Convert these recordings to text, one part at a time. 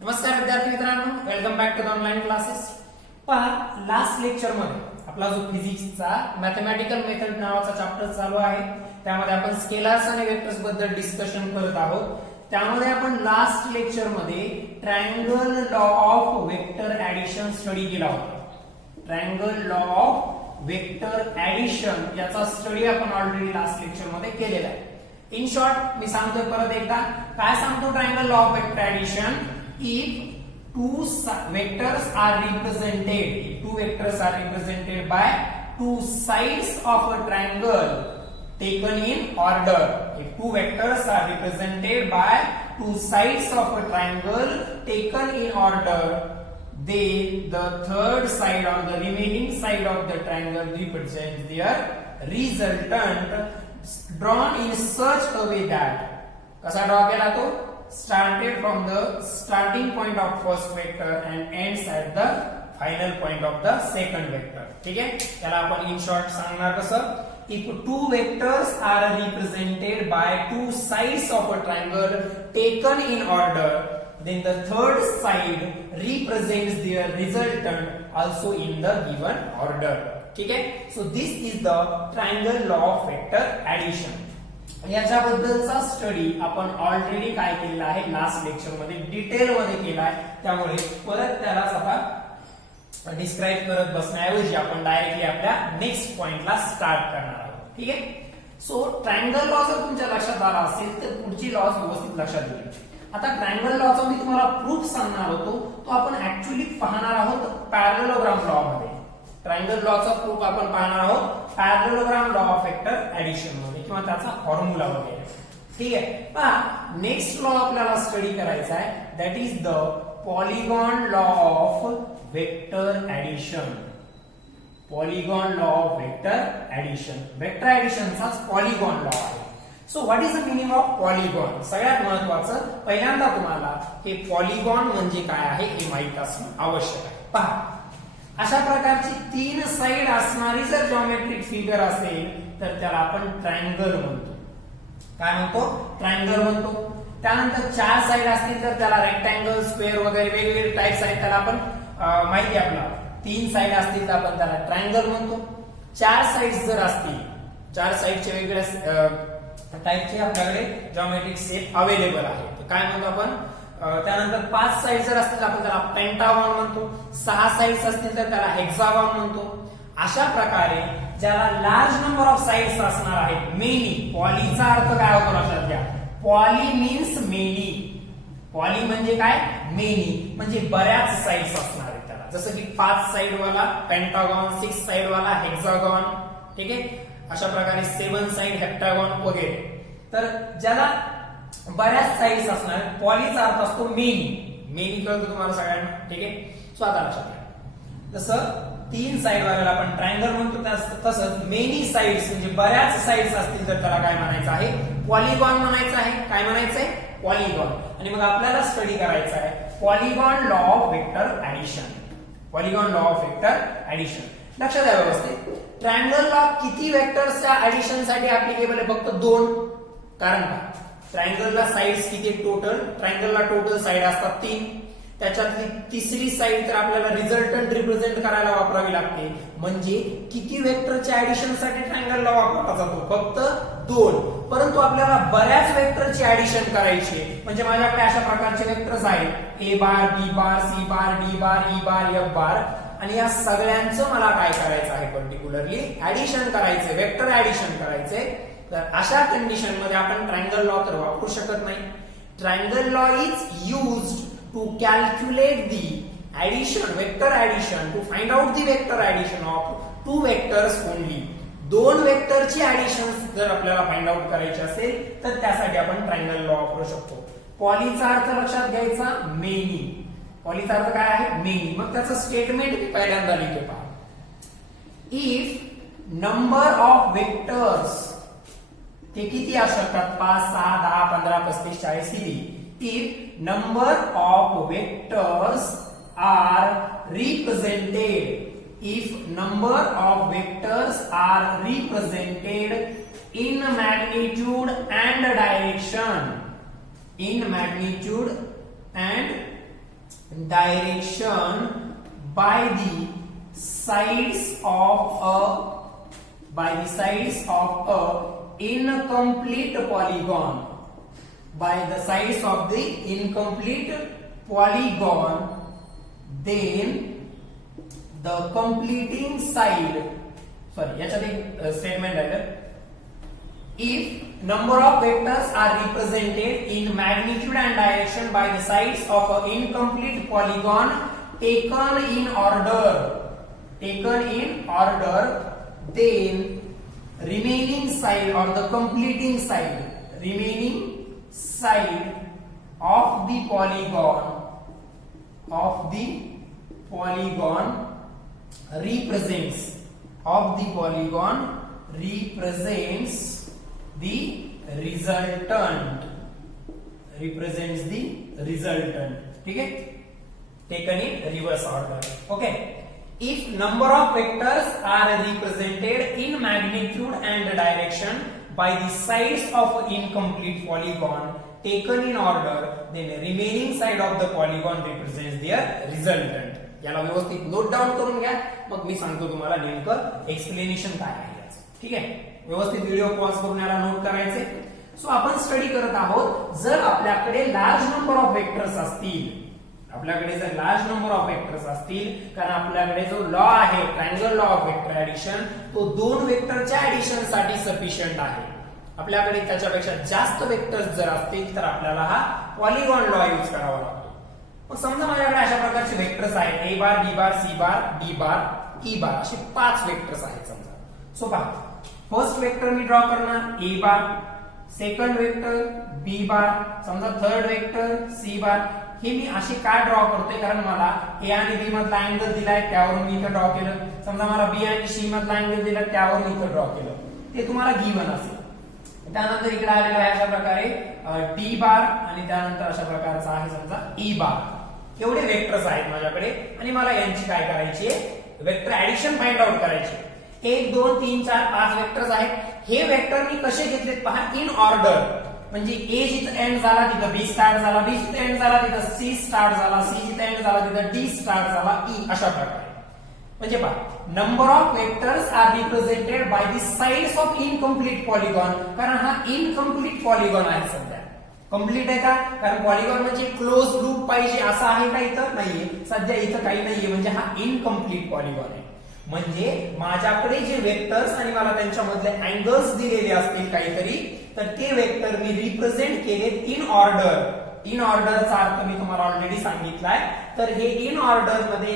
नमस्कार विद्यार्थी मित्रांनो, welcome back to the online classes. पहा, लास्ट लेक्चर मध्ये आपला जो फिजिक्सचा मॅथमॅटिकल मेथड नावाचा चॅप्टर चालू आहे, त्यामध्ये आपण स्केलर्स आणि वेक्टर्स बद्दल डिस्कशन करत आहोत. त्यामध्ये आपण लास्ट लेक्चर मध्ये triangle law of vector addition study केला होता. Triangle law of vector addition याचा स्टडी आपण ऑलरेडी लास्ट लेक्चर मध्ये केलेला आहे. इन शॉर्ट मी सांगतोय परत एकदा, काय सांगतो triangle law of vector addition? If two vectors are represented by two sides of a triangle taken in order. If two vectors are represented by two sides of a triangle taken in order, then the third side or the remaining side of the triangle represents their resultant drawn in such a way that, कसा draw केला तो? Started from the starting point of first vector and ends at the final point of the second vector. ठीक आहे, त्याला आपण in short सांगणार कसं? If two vectors are represented by two sides of a triangle taken in order, then the third side represents their resultant also in the given order. ठीक आहे, so this is the triangle law of vector addition. याच्याबद्दलचा study आपण already काय केलेला आहे, last lecture मध्ये detail मध्ये केला आहे. त्यामुळे परत त्यालाच आता डिस्क्राइब करत बसण्याऐवजी आपण डायरेक्टली आपल्या नेक्स्ट पॉइंटला स्टार्ट करणार आहोत. ठीक आहे, सो ट्रायंगल लॉ जर तुमच्या लक्षात आला असेल तर पुढची लॉज व्यवस्थित लक्षात येईल. आता ट्रायंगल लॉचा मी तुम्हाला प्रूफ सांगणार होतो, तो आपण ऍक्च्युअली पाहणार आहोत पॅरलेलोग्राम लॉ मध्ये. ट्रायंगल लॉचा प्रूफ आपण पाहणार आहोत parallelogram law of vector addition मध्ये किंवा त्याचा फॉर्म्युला वगैरे. ठीक आहे, पहा नेक्स्ट लॉ आपल्याला स्टडी करायचा आहे, that is the polygon law of vector addition. Polygon law of vector addition, vector ऍडिशनचाच पॉलिगॉन लॉ आहे. So what is the meaning of polygon? सगळ्यात महत्वाचं पहिल्यांदा तुम्हाला हे पॉलिगॉन म्हणजे काय आहे हे माहित असणं आवश्यक आहे. पहा, अशा प्रकारची तीन साइड असणारी जर जॉमेट्रिक फिगर असेल तर त्याला आपण ट्रायंगल म्हणतो. काय म्हणतो? ट्रायंगल म्हणतो. त्यानंतर चार साइड असतील तर त्याला रेक्टँगल, स्क्वेअर वगैरे वेगवेगळे टाइप्स आहेत, त्याला आपण माहिती आहे आपल्याला. तीन साइड असतील तर आपण त्याला ट्रायंगल म्हणतो. चार साइड्स जर असतील, चार साइडचे वेगवेगळ्या टाइपचे आपल्याकडे जॉमेट्रिक शेप अवेलेबल आहे, तर काय म्हणतो आपण? त्यानंतर पाच साइड जर असतील आपण त्याला पेंटागॉन म्हणतो. सहा साइड्स असतील तर त्याला हेक्सागॉन म्हणतो. अशा प्रकारे ज्याला लार्ज नंबर ऑफ साइड्स असणार आहेत, मेनी. पॉलीचा अर्थ काय होतो लक्षात घ्या, पॉली मीन्स मेनी. पॉली म्हणजे काय? मेनी म्हणजे बऱ्याच साइड्स असणार आहेत त्याला. जसं की पाच साइड वाला पेंटागॉन, सिक्स साइड वाला हेक्सागॉन. ठीक आहे, अशा प्रकारे सेवन साइड हेप्टागॉन वगैरे. तर ज्याला बऱ्याच साइड्स असणार, पॉलीचा अर्थ असतो मेनी. मेनी कळतो तुम्हाला सगळ्यांना? ठीक आहे, सो आता लक्षात घ्या, जसं तीन साइड वाल्याला आपण ट्रायंगल म्हणतो, तसंच मेनी साइड्स म्हणजे बऱ्याच साइड्स असतील तर त्याला काय म्हणायचं आहे? पॉलिगॉन म्हणायचं आहे. काय म्हणायचंय? पॉलिगॉन. आणि मग आपल्याला स्टडी करायचा आहे polygon law of vector addition. Polygon law of vector addition लक्षात द्या व्यवस्थित. ट्रायंगल लॉ किती वेक्टर्सच्या ऍडिशन साठी ऍप्लिकेबल आहे? फक्त दोन. कारण का? ट्रायंगलला साइड्स किती टोटल? ट्रायंगलला टोटल साइड असतात तीन. त्याच्यातली तिसरी साइड तर आपल्याला रिझल्टंट रिप्रेझेंट करायला वापरावी लागते. म्हणजे किती वेक्टरच्या ऍडिशन साठी ट्रायंगलला वापरला जातो? फक्त दोन. परंतु आपल्याला बऱ्याच वेक्टरची ऍडिशन करायची आहे. म्हणजे माझ्याकडे अशा प्रकारचे वेक्टर्स आहेत, ए बार, बी बार, सी बार, डी बार, ई बार, एफ बार. आणि या सगळ्यांचं मला काय करायचं आहे? पर्टिक्युलरली ऍडिशन करायचंय, वेक्टर ऍडिशन करायचंय. तर अशा कंडिशन मध्ये आपण ट्रायंगल लॉ तर वापरू शकत नाही. Triangle law is used to calculate the addition, vector addition, to find out the vector addition of two vectors only. दोन वेक्टरची ऍडिशन जर आपल्याला फाइंड आउट करायची असेल तर त्यासाठी आपण ट्रायंगल लॉ वापरू शकतो. पॉलीचा अर्थ लक्षात घ्यायचा, मेनी. पॉलीचा अर्थ काय आहे? मेनी. मग त्याचं स्टेटमेंट मी पहिल्यांदा लिहितो पहा. इफ नंबर ऑफ वेक्टर्स, ते किती असू शकतात? 5, 6, 10, 15, 35, 40 किती? If number of vectors are represented, if number of vectors are represented in magnitude and direction, in magnitude and direction by the sides of a incomplete polygon. By the sides of the incomplete polygon, then the completing side, याच्यात एक statement आहे, if number of vectors are represented in magnitude and direction by the sides of an incomplete polygon taken in order, then remaining side or the completing side of the polygon represents the resultant. ठीक है, taken in reverse order. Okay, if number of vectors are represented in magnitude and direction by the sides of incomplete polygon taken in order, then the remaining side of the polygon represents their resultant. याला व्यवस्थित note down करून घ्या, मग मी सांगतो तुम्हाला नेमकं explanation काय आहे याचं. ठीक आहे, व्यवस्थित व्हिडिओ पॉज करून याला नोट करायचे. सो आपण स्टडी करत आहोत, जर आपल्याकडे लार्ज नंबर ऑफ वेक्टर्स असतील, कारण आपल्याकडे जो लॉ आहे triangle law of vector addition, तो दोन वेक्टरच्या ऍडिशन साठी सफिशियंट आहे. आपल्याकडे त्याच्यापेक्षा जास्त वेक्टर्स जर असतील तर आपल्याला हा पॉलिगॉन लॉ यूज करावा लागतो. मग समजा माझ्याकडे अशा प्रकारचे वेक्टर्स आहेत, ए बार, बी बार, सी बार, डी बार, ई बार, असे 5 वेक्टर्स आहेत समजा. सो पहा, फर्स्ट वेक्टर मी ड्रॉ करणार ए बार, सेकंड वेक्टर बी बार, समजा थर्ड वेक्टर सी बार. हे मी असे काय ड्रॉ करतोय, कारण मला ए आणि बी मधला अँगल दिलाय त्यावरून मी इथं ड्रॉ केलं. समजा मला बी आणि सी मधला अँगल दिला त्यावरून इथं ड्रॉ केलं. ते तुम्हाला गिव्हन असेल. त्यानंतर इकडे आलेला आहे अशा प्रकारे डी बार आणि त्यानंतर अशा प्रकारचा आहे समजा ई बार. एवढे वेक्टर्स आहेत माझ्याकडे आणि मला यांची काय करायची आहे, वेक्टर ऍडिशन फाइंड आउट करायची. 1 2 3 4 5 वेक्टर्स आहेत. हे वेक्टर मी कसे घेतलेत पहा, इन ऑर्डर. म्हणजे ए जिथं एंड झाला तिथं बी स्टार्ट झाला, बी जिथं एंड झाला तिथं सी स्टार्ट झाला, सी जिथं एंड झाला तिथं डी स्टार्ट झाला, ई, अशा प्रकारे. म्हणजे पहा, number of vectors are represented by the sides of incomplete polygon. कारण हा इनकम्प्लीट पॉलिगॉन आहे सध्या. कंप्लीट आहे का, कारण पॉलिगॉन म्हणजे क्लोज लूप पाहिजे असं आहे का, इथं नाहीये. सध्या इथं काही नाहीये, म्हणजे हा इनकम्प्लीट पॉलिगॉन आहे. म्हणजे माझ्याकडे जे वेक्टर्स आणि मला त्यांच्यामधले अँगल्स दिलेले असतील काहीतरी, तर ते वेक्टर मी रिप्रेझेंट केलेत इन ऑर्डर. इन ऑर्डरचा अर्थ मी तुम्हाला ऑलरेडी सांगितलाय, तर हे इन ऑर्डर मध्ये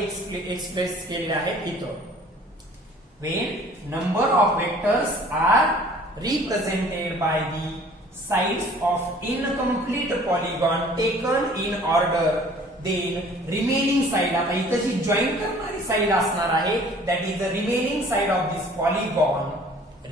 एक्सप्रेस केले आहेत इथं. When number of vectors are represented by the sides of incomplete polygon taken in order, then remaining side, आता इथं जी जॉईन करणारी साइड असणार आहे, that is the remaining side of this polygon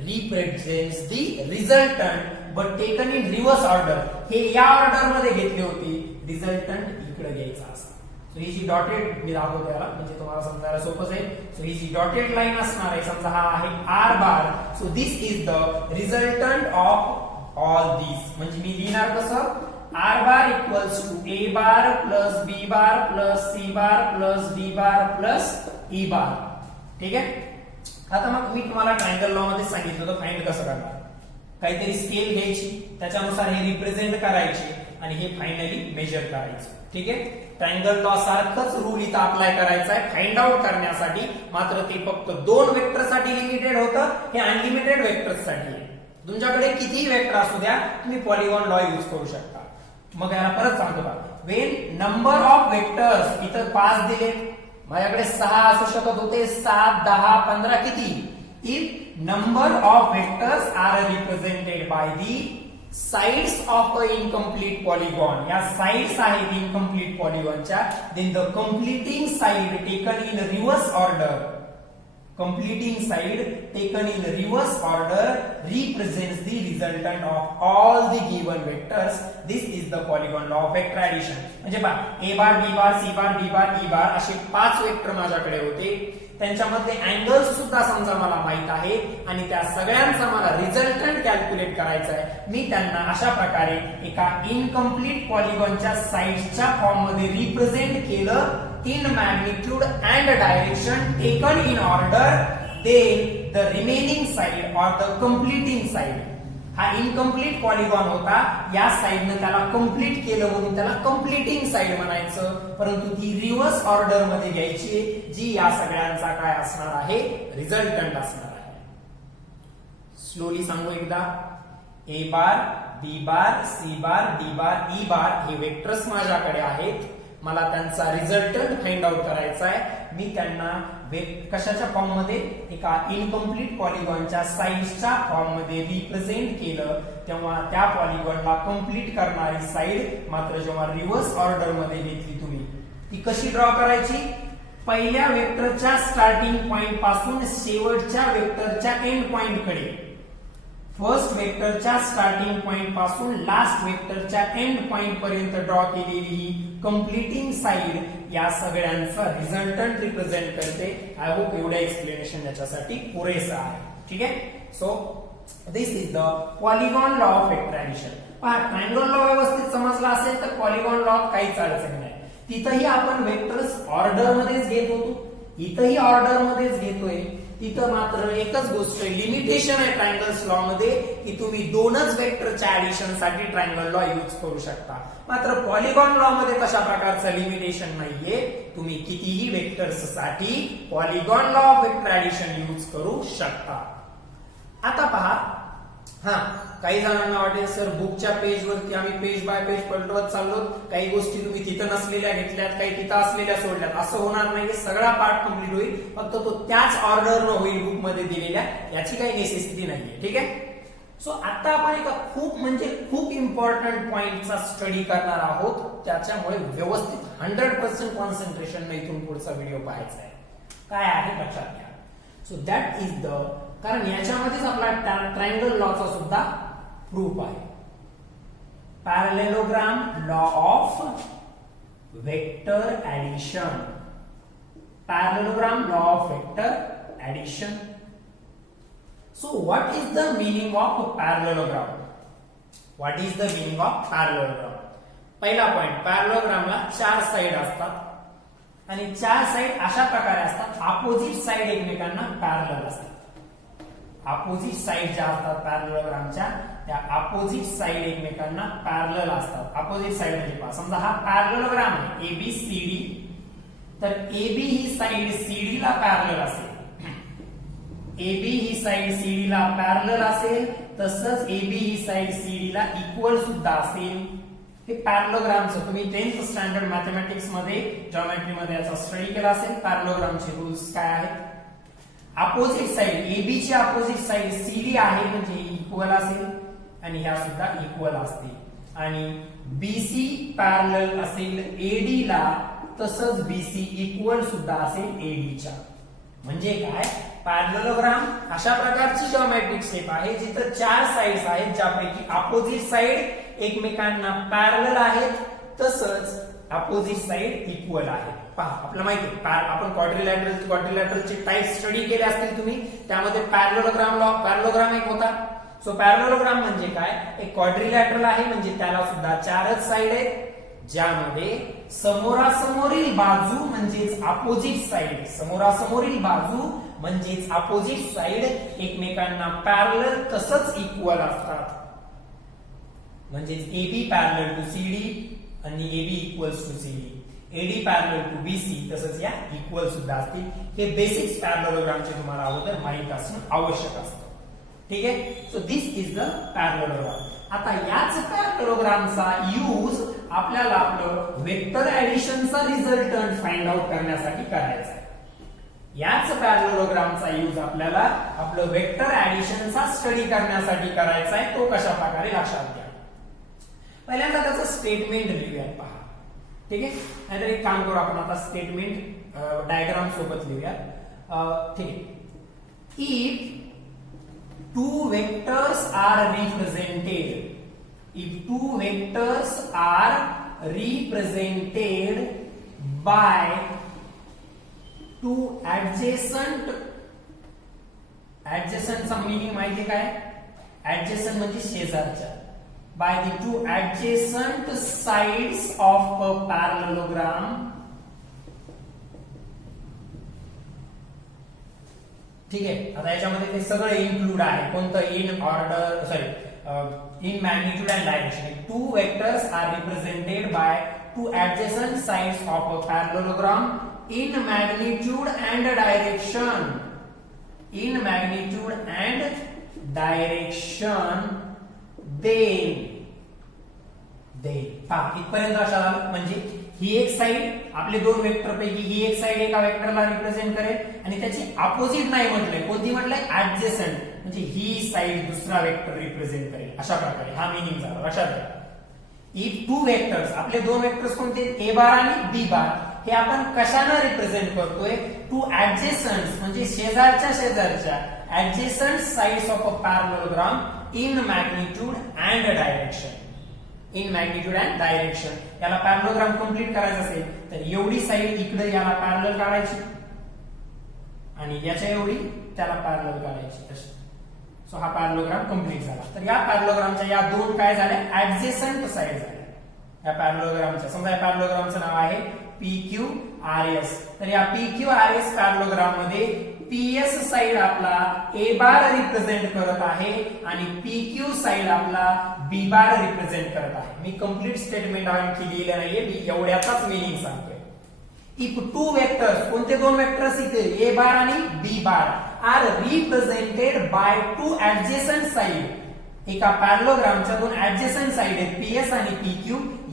represents the resultant but taken in reverse order. हे या order मध्ये घेतली होती, रिझल्टंट इकडे घ्यायचा असतो. सो ही जी डॉटेड मी दाखवतो त्याला, म्हणजे तुम्हाला समजायला सोपं जाईल. सो ही जी डॉटेड लाईन असणार आहे, समजा हा आहे R bar. So this is the resultant of all this. म्हणजे मी लिहिणार कसं, R bar equals to A bar plus B bar plus C bar plus D bar plus E bar. ठीक आहे, आता मग मी तुम्हाला ट्रायंगल लॉ मध्ये सांगितलं होतं फाइंड कसं करणार. काहीतरी स्केल घ्यायची, त्याच्यानुसार हे रिप्रेझेंट करायचे आणि हे फायनली मेजर करायचं. ठीक आहे, ट्रायंगल लॉ सारखंच रूल इथं अप्लाय करायचा आहे फाइंड आउट करण्यासाठी. मात्र ते फक्त 2 वेक्टर साठी लिमिटेड होतं, हे अनलिमिटेड वेक्टर्स साठी आहे. तुमच्याकडे किती वेक्टर असू द्या, तुम्ही पॉलिगॉन लॉ यूज करू शकता. मग याला परत सांगतो का, वेन नंबर ऑफ वेक्टर्स, इथं 5 दिले, माझ्याकडे 6 असू शकत होते, 7 10 15 किती. If number of vectors are represented by the sides of a incomplete polygon, या साइड्स आहेत इनकम्प्लीट पॉलिगॉनच्या, then the completing side taken in reverse order, completing side taken in reverse order represents the resultant of all the given vectors. This is the polygon law of vector addition. म्हणजे पहा, a bar, b bar, c bar, d bar, e बार असे 5 vector माझ्याकडे होते. त्यांच्यामधले angles सुद्धा समजा मला माहित आहे आणि त्या सगळ्यांचा मला रिझल्टंट कॅल्क्युलेट करायचा आहे, मी त्यांना अशा प्रकारे एका इनकम्प्लीट पॉलिगॉनच्या साइड्सच्या फॉर्म मध्ये रिप्रेझेंट केलं in magnitude and direction taken in order, then the remaining side or the completing side, हा इनकम्प्लीट पॉलिगॉन होता, या साइडने त्याला कंप्लीट केलं म्हणून त्याला कंप्लीटिंग साइड म्हणायचं, परंतु ती रिव्हर्स ऑर्डर मध्ये घ्यायची जी या सगळ्यांचा काय असणार आहे, रिझल्टंट असणार आहे. स्लोली सांगू एकदा. ए बार, बी बार, सी बार, डी बार, ई बार हे वेक्टर्स माझ्याकडे आहेत. मला त्यांचा रिझल्टंट फाइंड आउट करायचा आहे. मी त्यांना कशाच्या फॉर्म मध्ये, एका इनकम्प्लीट पॉलिगॉनच्या साइड्सच्या फॉर्म मध्ये रिप्रेझेंट केलं, तेव्हा त्या पॉलिगॉनला कंप्लीट करणारी साइड मात्र जेव्हा रिव्हर्स ऑर्डर मध्ये घेतली तुम्ही, ती कशी ड्रॉ करायची, पहिल्या वेक्टरच्या स्टार्टिंग पॉइंट पासून शेवटच्या वेक्टरच्या एंड पॉइंट कडे, फर्स्ट वेक्टरच्या स्टार्टिंग पॉइंट पासून लास्ट वेक्टरच्या एंड पॉइंट पर्यंत ड्रॉ केलेली ही कंप्लीटिंग साइड या सगळ्यांचा रिझल्टंट रिप्रेझेंट करते. आय होप एवढं एक्सप्लेनेशन याच्यासाठी पुरेसं आहे. ठीक आहे. So this is the polygon law of vector addition. पहा, ट्रायंगल लॉ व्यवस्थित समजला असेल तर पॉलिगॉन लॉ काहीच अडचण नाही. तिथंही आपण वेक्टर्स ऑर्डर मध्येच घेत होतो, इथंही ऑर्डर मध्येच घेतोय. तिथं मात्र एकच गोष्ट लिमिटेशन आहे ट्रायंगल्स लॉ मध्ये, की तुम्ही दोनच वेक्टरच्या ऍडिशन साठी ट्रायंगल लॉ यूज करू शकता. मात्र पॉलिगॉन लॉ मध्ये तशा प्रकारचं लिमिटेशन नाहीये, तुम्ही कितीही वेक्टर्स साठी polygon law of vector addition use करू शकता. आता पहा, हा काही जणांना वाटेल सर बुकच्या पेज वरती आम्ही पेज बाय पेज पलटवत चाललो, काही गोष्टी तुम्ही तिथं नसलेल्या घेतल्यात, काही तिथं असलेल्या सोडल्यात. असं होणार नाही, सगळा पार्ट कम्प्लीट होईल, फक्त तो त्याच ऑर्डरनं होईल बुक मध्ये दिलेल्या, याची काही नेसेसिटी नाहीये. ठीक आहे. सो आता आपण एका खूप इम्पॉर्टंट पॉइंटचा स्टडी करणार आहोत, त्याच्यामुळे व्यवस्थित 100% कॉन्सन्ट्रेशन इथून पुढचा व्हिडिओ पाहायचा आहे. काय आहे लक्षात घ्या. सो दॅट इज द, कारण याच्यामध्येच आपला ट्रायंगल लॉचा सुद्धा प्रूफ आहे. Parallelogram law of vector addition. Parallelogram law of vector addition. So what is the meaning of parallelogram? What is the meaning of parallelogram? पहिला पॉइंट, पॅरलेलोग्रामला 4 साइड असतात आणि 4 side अशा प्रकारे असतात, अपोजिट साइड एकमेकांना पॅरलल असतात. अपोजिट साइड ज्या असतात पॅरलेलोग्रामच्या, त्या अपोजिट साइड एकमेकांना पॅरलल असतात. अपोजिट साइड म्हणजे पहा, समजा हा पॅरलेलोग्राम आहे एबीसीडी, तर एबी ही साइड सीडी ला पॅरलल असेल, AB ही साइड CD ला पॅरलल असेल, तसंच AB ही साइड CD ला इक्वल सुद्धा असेल. हे पॅरलेलोग्रामचं तुम्ही 10th स्टँडर्ड मॅथमॅटिक्स मध्ये, जॉमेट्री मध्ये याचा स्टडी केला असेल. पॅरलेलोग्रामचे रूल्स काय आहेत. अपोजिट साइड, AB ची अपोजिट साइड CD आहे म्हणजे इक्वल असेल आणि ह्या सुद्धा इक्वल असतील. आणि BC पॅरलल असेल AD ला, तसंच BC इक्वल सुद्धा असेल AD च्या. म्हणजे काय, पॅरलेलोग्राम अशा प्रकारची जॉमेट्रिक शेप आहे जिथं 4 साइड्स आहेत, ज्यापैकी अपोजिट साइड एकमेकांना पॅरलल आहेत, तसंच अपोजिट साइड इक्वल आहे. पहा, आपल्याला माहिती आहे आपण क्वाड्रिलॅटरलचे टाइप स्टडी केले असतील तुम्ही, त्यामध्ये पॅरलेलोग्राम एक होता. सो पॅरलेलोग्राम म्हणजे काय, एक क्वाड्रिलॅटरल आहे म्हणजे त्याला सुद्धा 4च साइड आहेत, ज्यामध्ये समोरासमोरील बाजू म्हणजेच अपोजिट साइड, समोरासमोरील बाजू म्हणजेच अपोजिट साइड एकमेकांना पॅरलल तसंच इक्वल असतात. म्हणजेच AB पॅरलल टू CD आणि AB equals to CD, AD parallel to BC, तसंच या इक्वल सुद्धा असतील. हे बेसिक्स पॅरलेलोग्रामचे तुम्हाला अगोदर माहित असणं आवश्यक असतं. ठीक आहे. So this is the parallelogram. आता याच पॅरलेलोग्रामचा यूज आपल्याला आपलं वेक्टर ऍडिशनचा रिझल्टंट फाइंड आउट करण्यासाठी करायचा आहे. याच पॅरलेलोग्रामचा यूज आपल्याला आपलं वेक्टर ऍडिशनचा स्टडी करण्यासाठी करायचा आहे. तो कशा प्रकारे लक्षात घ्या. पहिल्यांदा त्याचं स्टेटमेंट लिहूया. पहा, ठीक आहे. नाहीतर एक काम करू, आपण आता स्टेटमेंट डायग्राम सोबत लिहूया. ठीक आहे. If two vectors are represented, if two vectors are represented by two adjacent, ऍडजेसंटचा मीनिंग माहिती काय? ऍडजेसंट म्हणजे शेजारच्या. By the two adjacent sides of a parallelogram. ठीक आहे, आता याच्यामध्ये ते सगळं इन्क्लूड आहे. कोणतं? In order, sorry, in magnitude and direction. Two vectors are represented by two adjacent sides of a parallelogram in magnitude and direction. In magnitude and direction. then पहा इथपर्यंत अशा म्हणजे ही एक साइड, आपले दोन वेक्टर पैकी ही एक साइड एका वेक्टरला रिप्रेझेंट करेल आणि त्याची अपोजिट नाही म्हटलंय. कोणती म्हटलंय? ऍडजेसंट, म्हणजे ही साइड दुसरा वेक्टर रिप्रेझेंट करेल. अशा प्रकारे हा मीनिंग झाला. लक्षात घ्या. इफ टू वेक्टर्स, आपले दोन वेक्टर्स कोणते? ए बार आणि बी बार. हे आपण कशाने रिप्रेझेंट करतोय? टू ऍडजेसंट म्हणजे शेजारच्या adjacent sides of a parallelogram in magnitude and direction. In magnitude and direction. याला पॅरलेलोग्राम कंप्लीट करायचं असेल तर एवढी साइड इकडे याला पॅरलल काढायची आणि याच्या एवढी त्याला पॅरलल काढायची. सो हा पॅरलेलोग्राम कंप्लीट झाला. तर या पॅरलेलोग्रामच्या या दोन काय झाल्या? ऍडजेसंट साइड झाल्या या पॅरलेलोग्रामच्या. समजा या पॅरलेलोग्रामचं नाव आहे PQRS. तर या PQRS पॅरलेलोग्राम मध्ये PS साइड आपला A बार रिप्रेझेंट करत आहे आणि PQ साइड आपला B बार रिप्रेझेंट करत आहे. मी कंप्लीट स्टेटमेंट आणखी लिहिलं नाहीये, मी एवढ्याचाच मीनिंग सांगतोय. इफ टू वेक्टर्स, कोणते दोन वेक्टर्स इथे A बार आणि B bar are represented by two adjacent side. एका पॅरलेलोग्रामच्या दोन ऍडजेसंट साइड आहेत PS आणि PQ.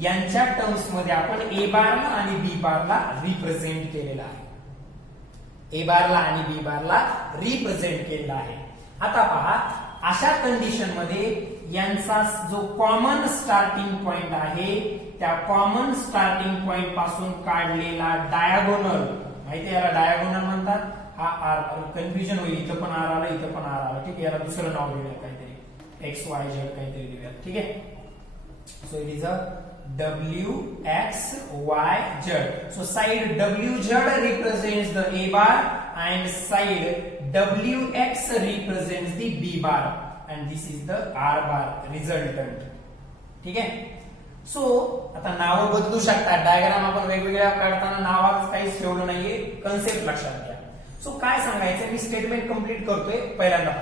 यांच्या टर्म्स मध्ये आपण ए बारला आणि बी बारला रिप्रेझेंट केलेला आहे. ए बारला आणि बी बारला रिप्रेझेंट केलेला आहे. आता पहा, अशा कंडिशन मध्ये यांचा जो कॉमन स्टार्टिंग पॉइंट आहे त्या कॉमन स्टार्टिंग पॉइंट पासून काढलेला डायगोनल, माहिती याला डायगोनल म्हणतात. हा आर, कन्फ्युजन होईल, इथं पण आर आलं इथं पण आर आलं. ठीक आहे, याला दुसरं नाव देऊया काहीतरी, XYZ काहीतरी देऊया. ठीक आहे. So it is a WXYZ. So side WZ represents the A bar and side WX represents the B bar and this is the R bar resultant. ठीक आहे. सो आता नाव बदलू शकतात. डायग्राम आपण वेगवेगळ्या काढताना नावाच काहीच ठेवलं नाहीये, कन्सेप्ट लक्षात घ्या. सो काय सांगायचं, मी स्टेटमेंट कंप्लीट करतोय. पहिल्यांदा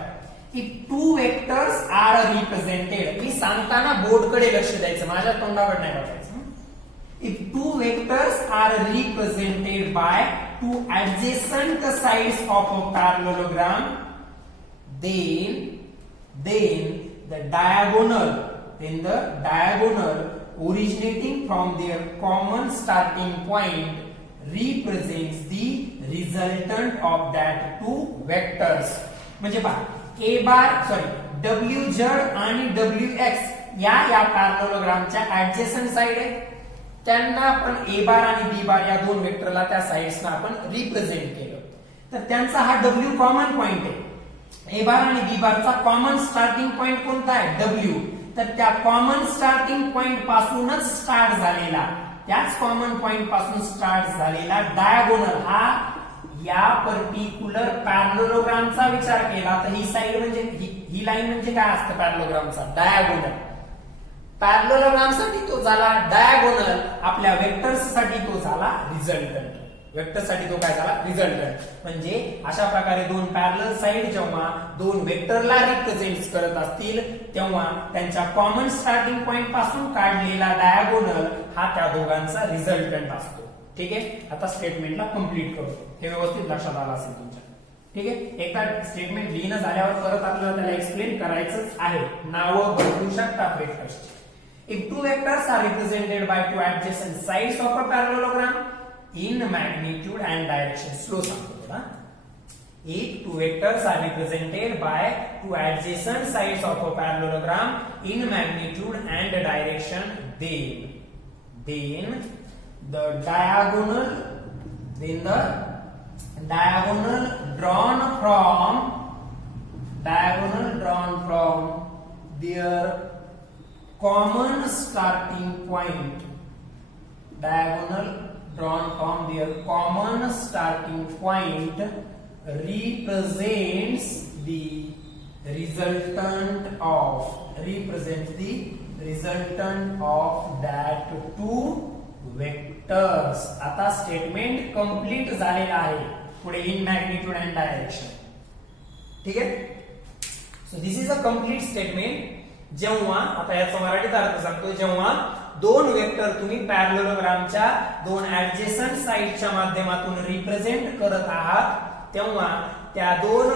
If two vectors are represented, मी सांगताना बोर्डकडे लक्ष द्यायचं, माझ्या तोंडावर नाही बघायचं. If two vectors are represented by two adjacent sides of a parallelogram, then the diagonal originating from their common starting point represents the resultant of that two vectors. म्हणजे पहा, A bar WZ आणि WX या पॅरलेलोग्रामच्या adjacent side आहेत. त्यांना आपण ए बार आणि B bar या दोन वेक्टरला त्या साइड्सना आपण रिप्रेझेंट केलं. तर त्यांचा हा W कॉमन पॉइंट आहे. ए बार आणि बी बारचा कॉमन स्टार्टिंग पॉइंट कोणता आहे? W. तर त्या कॉमन स्टार्टिंग पॉइंट पासूनच स्टार्ट झालेला, त्याच कॉमन पॉइंट पासून स्टार्ट झालेला डायगोनल हा या पर्टिक्युलर पॅरलेलोग्रामचा विचार केला तर ही साइड म्हणजे ही लाईन म्हणजे काय असतं पॅरलेलोग्रामचा? डायगोनल. पॅरलेलोग्रामसाठी तो झाला डायगोनल, आपल्या वेक्टर्स साठी तो झाला रिझल्टंट. वेक्टर साठी तो काय झाला? रिझल्टंट. म्हणजे अशा प्रकारे दोन पॅरलल साइड जेव्हा दोन वेक्टरला रिप्रेझेंट करत असतील तेव्हा त्यांच्या कॉमन स्टार्टिंग पॉइंट पासून काढलेला डायगोनल हा त्या दोघांचा रिझल्टंट असतो. ठीक आहे. आता स्टेटमेंटला कंप्लीट करू. हे व्यवस्थित लक्षात आलं असेल तुमच्या. ठीक आहे. एकदा स्टेटमेंट लिहिणं झाल्यावर परत आपल्याला त्याला एक्सप्लेन करायचंच आहे. नावं बदलू शकतात वेक्टर्सची. If two vectors are represented by two adjacent sides of a parallelogram in magnitude and direction. Slow सांगतो थोडा. If two vectors are represented by two adjacent sides of a parallelogram in magnitude and direction, then the diagonal drawn from their common starting point, diagonal drawn from their common starting point represents the resultant of that two vectors. आता statement complete झालेलं आहे पुढे in magnitude and direction. ठीक आहे. So this is a complete statement. जेव्हा आता याचा मराठीत अर्थ सांगतो, जेव्हा दोन वेक्टर तुम्ही पॅरलेलोग्रामच्या दोन ऍडजेसंट साइडच्या माध्यमातून रिप्रेझेंट करत आहात तेव्हा त्या दोन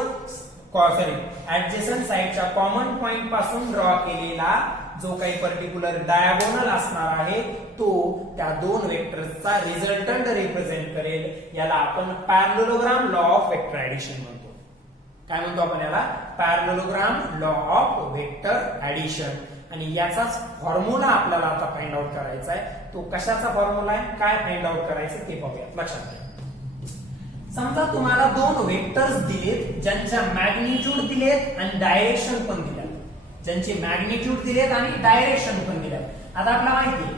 ऍडजेसंट साइडच्या कॉमन पॉइंट पासून ड्रॉ केलेला जो काही पर्टिक्युलर डायगोनल असणार आहे तो त्या दोन वेक्टर्सचा रिझल्टंट रिप्रेझेंट करेल. याला आपण parallelogram law of vector addition म्हणतो. काय म्हणतो आपण याला? Parallelogram law of vector addition. आणि याचाच फॉर्म्युला आपल्याला आता फाइंड आउट करायचा आहे. तो कशाचा फॉर्म्युला आहे, काय फाइंड आउट करायचं ते पाहूया. लक्षात घ्या. समजा तुम्हाला दोन वेक्टर्स दिलेत ज्यांच्या मॅग्निट्यूड दिलेत आणि डायरेक्शन पण दिलेत. ज्यांचे मॅग्निट्यूड दिलेत आणि डायरेक्शन पण दिलेत. आता आपल्याला माहिती आहे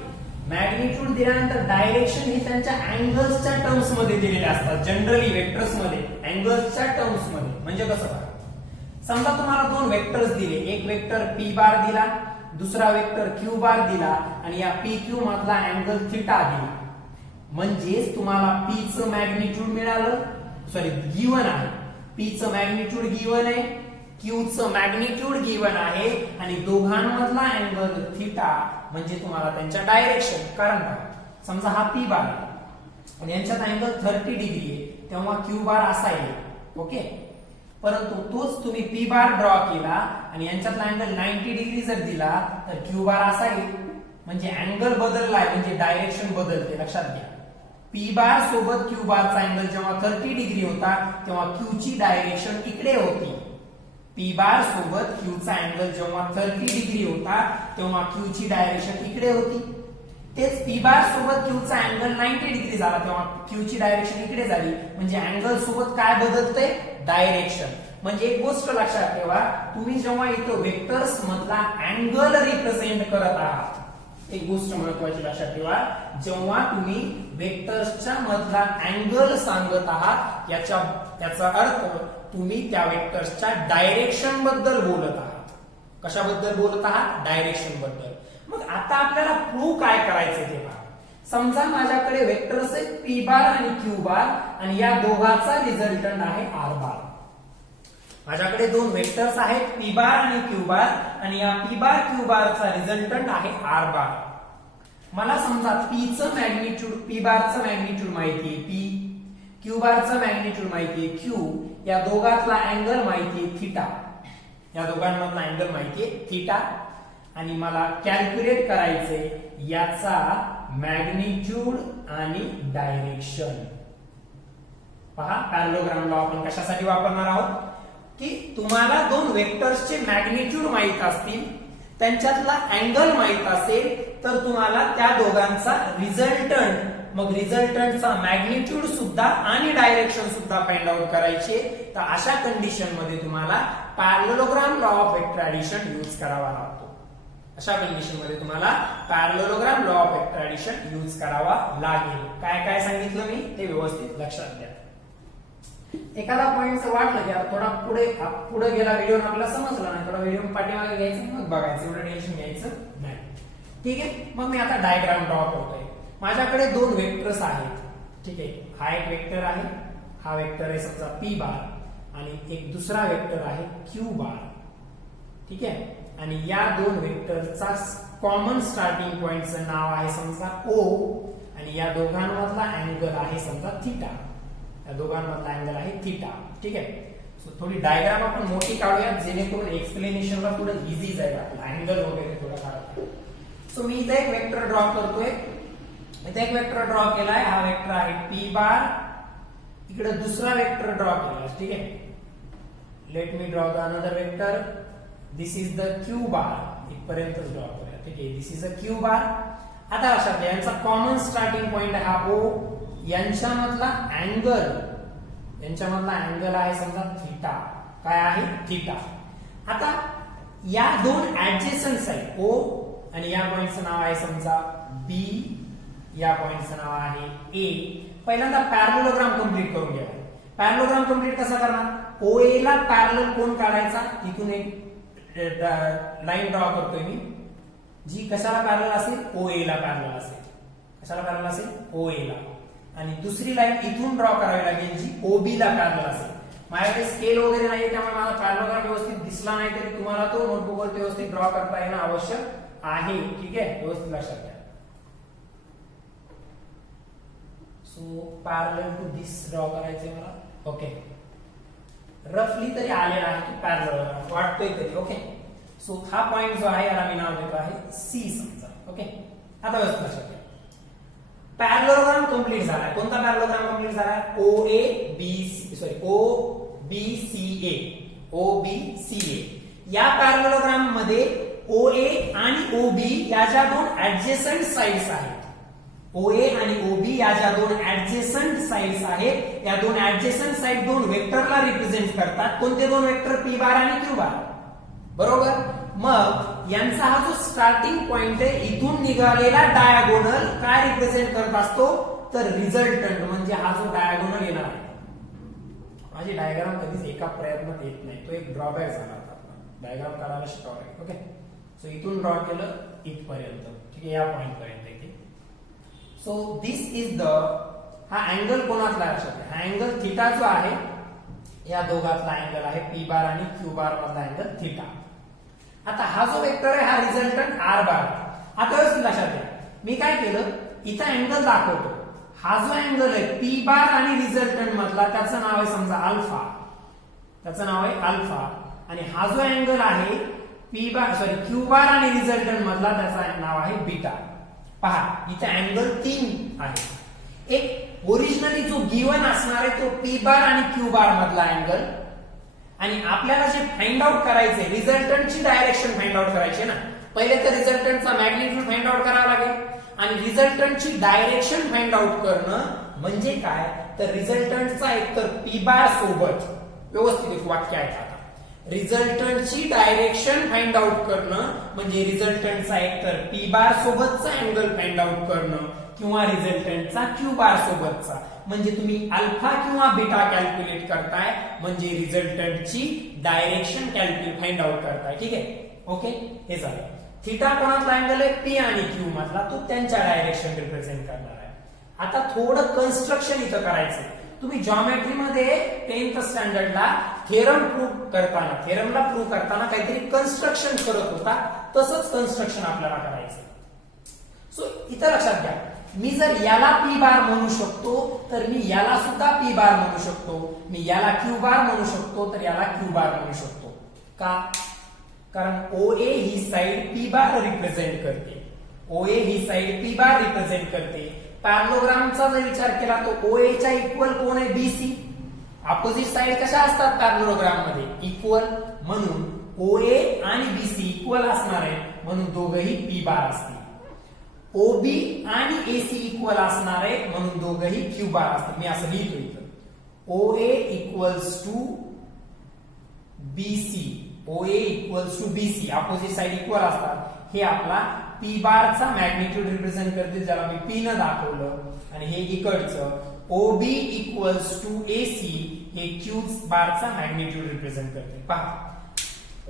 मॅग्निट्यूड दिल्यानंतर डायरेक्शन हे त्यांच्या अँगल्सच्या टर्म्स मध्ये दिलेले असतात. जनरली वेक्टर्स मध्ये अँगल्सच्या टर्म्स मध्ये. म्हणजे कसं बघा, समजा तुम्हाला दोन वेक्टर्स दिले, एक वेक्टर पी बार दिला, दुसरा वेक्टर क्यू बार दिला आणि या पी क्यू मधला अँगल थिटा दिला. म्हणजेच तुम्हाला पी चं मॅग्निट्यूड मिळालं, गिवन आहे. पी चं मॅग्निट्यूड गिवन आहे, क्यू चं मॅग्निट्यूड गिवन आहे आणि दोघांमधला अँगल थिटा म्हणजे तुम्हाला त्यांच्या डायरेक्शन. कारण समजा हा पी बार आणि यांच्यात अँगल 30 डिग्री आहे तेव्हा क्यू बार असा आहे. ओके. परंतु तोच तुम्ही पी बार ड्रॉ केला आणि यांच्यातला अँगल 90 डिग्री जर दिला तर क्यू बार असा येईल. म्हणजे अँगल बदललाय म्हणजे डायरेक्शन बदलते. लक्षात घ्या. पी बार सोबत क्यू बारचा अँगल जेव्हा 30 डिग्री होता तेव्हा क्यू ची डायरेक्शन इकडे होती. पी बार सोबत क्यू चा अँगल जेव्हा 30 डिग्री होता तेव्हा क्यू ची डायरेक्शन इकडे होती. तेच पी बार सोबत क्यू चा अँगल 90 डिग्री झाला तेव्हा क्यू ची डायरेक्शन इकडे झाली. म्हणजे अँगल सोबत काय बदलतंय? डायरेक्शन. म्हणजे एक गोष्ट लक्षात ठेवा, तुम्ही जेव्हा इथं वेक्टर्स मधला अँगल रिप्रेझेंट करत आहात, एक गोष्ट महत्वाची लक्षात ठेवा, जेव्हा तुम्ही वेक्टर्सच्या मधला अँगल सांगत आहात याचा अर्थ तुम्ही त्या वेक्टर्सच्या डायरेक्शन बद्दल बोलत आहात. कशाबद्दल बोलत आहात? डायरेक्शन बद्दल. मग आता आपल्याला प्रूव्ह काय करायचं ते पहा. समजा माझ्याकडे वेक्टर्स आहेत पी बार आणि क्यू बार आणि या दोघांचा रिझल्टंट आहे आर बार. माझ्याकडे दोन वेक्टर्स आहेत पी बार आणि क्यू बार आणि या पी बार क्यू बारचा रिझल्टंट आहे आर बार. मला समजा पी चं मॅग्निट्यूड, पी बारचं मॅग्निट्यूड माहितीये पी, क्यू बारचं मॅग्निट्यूड माहितीये क्यू, या दोघातला अँगल माहितीये थिटा, या दोघांमधला अँगल माहितीये थिटा आणि मला कॅल्क्युलेट करायचंय याचा मॅग्निट्यूड आणि डायरेक्शन. पहा पॅरलेलोग्राम लॉ आपण कशासाठी वापरणार आहोत की तुम्हाला दोन वेक्टर्सचे मॅग्निट्यूड माहित असतील, त्यांच्यातला अँगल माहित असेल तर तुम्हाला त्या दोघांचा रिझल्टंट, मग रिझल्टंटचा मॅग्निट्यूड सुद्धा आणि डायरेक्शन सुद्धा फाइंड आउट करायचे. तर अशा कंडिशन मध्ये तुम्हाला parallelogram law of vector addition use करावा लागतो. अशा कंडिशन मध्ये तुम्हाला parallelogram law of vector addition use करावा लागेल. काय काय सांगितलं मी ते व्यवस्थित लक्षात घ्या. एखादा पॉइंट वाटलं की थोडा पुढे गेला व्हिडिओ आपल्याला समजला नाही, थोडा व्हिडिओ पाठीमागे घ्यायचं मग बघायचं, एवढं टेन्शन घ्यायचं नाही. ठीक आहे. मग मी आता डायग्राम ड्रॉ करतोय. माझ्याकडे दोन वेक्टर्स आहेत. ठीक आहे. हा एक वेक्टर आहे, हा वेक्टर आहे समजा पी बार आणि एक दुसरा वेक्टर आहे क्यू बार. ठीक आहे. आणि या दोन वेक्टरचा कॉमन स्टार्टिंग पॉइंटचं नाव आहे समजा ओ आणि या दोघांमधला अँगल आहे समजा थिटा. या दोघांमधला अँगल आहे थिटा. ठीक आहे. सो थोडी डायग्राम आपण मोठी काढूया जेणेकरून एक्सप्लेनेशनला थोडं इझी जाईल आपला अँगल वगैरे थोडा काढता. सो मी इथे एक वेक्टर ड्रॉ करतोय. इथे एक वेक्टर ड्रॉ केलाय. हा वेक्टर आहे पी बार. इकडे दुसरा वेक्टर ड्रॉ केलाय. ठीक आहे. Let me draw the another vector. This is the Q bar. इथपर्यंतच ड्रॉ करूया. ठीक आहे. दिस इज अ क्यू बार. आता लक्षात घ्या यांचा कॉमन स्टार्टिंग पॉइंट हा ओ. यांच्यामधला अँगल आहे समजा थिटा. काय आहे? थिटा. आता या दोन ऍडजेसंट साइड ओ आणि या पॉइंटचं नाव आहे समजा बी या पॉइंटचं नाव आहे ए. पहिल्यांदा पॅरलोग्राम कंप्लीट करून घ्या. पॅरलोग्राम कंप्लीट कसा करणार? ओए ला पॅरलल कोण काढायचा? इथून एक लाईन ड्रॉ करतोय मी, जी कशाला पॅरलल असेल? ओए ला पॅरलल असेल. कशाला पॅरलल असेल? ओए ला. आणि दुसरी लाईन इथून ड्रॉ करावी लागेल जी ओबी ला पॅरलल असेल. माझ्याकडे स्केल वगैरे नाही त्यामुळे मला पॅरलोग्राम व्यवस्थित दिसला नाही तरी तुम्हाला तो नोटबुकवर व्यवस्थित ड्रॉ करता येणं आवश्यक आहे. ठीक आहे, व्यवस्थित लक्षात घ्या. So parallel to this draw करायचंय मला. ओके, रफली तरी आलेला आहे की पॅरलल वाटतोय तरी. ओके, सो हा पॉइंट जो आहे याला मी नाव देतो आहे सी समजा. ओके, आता व्यवस्थित लक्षात घ्या. पॅरलोग्राम कंप्लीट झालाय. कोणता पॅरलोग्राम कंप्लीट झालाय? O A B C, sorry O B C A. O B C A या पॅरलोग्राम मध्ये ओ ए आणि ओ बी या ज्या दोन ऍडजेसंट साइड्स आहेत, ओए आणि ओबी या ज्या दोन ऍडजेसंट साइड्स आहेत, या दोन ऍडजेसंट साइड दोन वेक्टरला रिप्रेझेंट करतात. कोणते दोन वेक्टर? पी बार आणि क्यू बार. बरोबर. मग यांचा हा जो स्टार्टिंग पॉइंट आहे, इथून निघालेला डायगोनल काय रिप्रेझेंट करत असतो? तर रिझल्टंट, म्हणजे हा जो डायगोनल येणार आहे. माझी डायग्राम कधीच एका प्रयत्नात येत नाही, तो एक ड्रॉबॅक झाला. डायग्राम काढायला शिकावं लागेल. ओके, सो इथून ड्रॉ केलं इथपर्यंत. ठीक आहे, या पॉइंट पर्यंत. सो दिस इज द, हा अँगल कोणातला लक्षात घ्या? हा अँगल थिटा जो आहे, या दोघातला अँगल आहे पी बार आणि क्यू बार मधला अँगल थिटा. आता हा जो वेक्टर आहे हा रिझल्टंट आर बार. आता व्यवस्थित लक्षात घ्या, मी काय केलं, इथं अँगल दाखवतो. हा जो अँगल आहे पी बार आणि रिझल्टंट मधला, त्याचं नाव आहे समजा अल्फा. त्याचं नाव आहे अल्फा. आणि हा जो अँगल आहे पी बार, सॉरी क्यू बार आणि रिझल्टंट मधला, त्याचं नाव आहे बीटा. पहा, इथे अँगल 3 आहे. एक ओरिजिनली जो गिवन असणार आहे तो पी बार आणि क्यू बार मधला अँगल, आणि आपल्याला जे फाइंड आउट करायचंय रिझल्टंटची डायरेक्शन फाइंड आउट करायची ना. पहिले तर रिझल्टंटचा मॅग्निट्यूड फाइंड आउट करावा लागेल, आणि रिझल्टंटची डायरेक्शन फाइंड आउट करणं म्हणजे काय? तर रिझल्टंटचा एकतर पी बार सोबत, व्यवस्थित एक वाक्य आहे, रिझल्टंटची डायरेक्शन फाइंड आउट करणं म्हणजे रिझल्टंटचा एकतर पी बार सोबतचा अँगल फाइंड आउट करणं, किंवा रिझल्टंटचा क्यू बार सोबतचा. म्हणजे तुम्ही अल्फा किंवा बीटा कॅल्क्युलेट करताय, म्हणजे रिझल्टंटची डायरेक्शन फाइंड आउट करताय. ठीक आहे, ओके, हे झालं. थिटा कोणातला अँगल आहे? पी आणि क्यू मधला, तो त्यांच्या डायरेक्शन रिप्रेझेंट करणार आहे. आता थोडं कन्स्ट्रक्शन इथं करायचं. तुम्ही जॉमेट्री मध्ये 10th स्टँडर्डला थेरम प्रूव्ह करताना, थेरमला प्रूव्ह करताना काहीतरी कन्स्ट्रक्शन करत होता, तसंच कन्स्ट्रक्शन आपल्याला करायचं. सो इथं लक्षात घ्या, मी जर याला पी बार म्हणू शकतो तर मी याला सुद्धा पी बार म्हणू शकतो. मी याला क्यू बार म्हणू शकतो तर याला क्यू बार म्हणू शकतो. का? कारण ओए ही साइड पी बार रिप्रेझेंट करते. ओए ही साइड पी बार रिप्रेझेंट करते. पॅरलोग्रामचा जर विचार केला तो ओए च्या इक्वल कोण आहे? बीसी. अपोजिट साइड कशा असतात पॅरलोग्राम मध्ये? इक्वल. म्हणून ओए आणि बीसी इक्वल असणार आहे, म्हणून दोघही पी बार असतील. ओबी आणि एसी इक्वल असणार आहे, म्हणून दोघही क्यू बार असतील. मी असं लिहितो इथं, OA equals to BC. OA equals to BC, opposite side equal असतात. हे आपला पी बारचा मॅग्निट्यूड रिप्रेझेंट करते, ज्याला मी पी न दाखवलं. आणि हे इकडचं ओबी इक्वल्स टू एसी, हे क्यू बारचा मॅग्निट्यूड रिप्रेझेंट करते. पहा,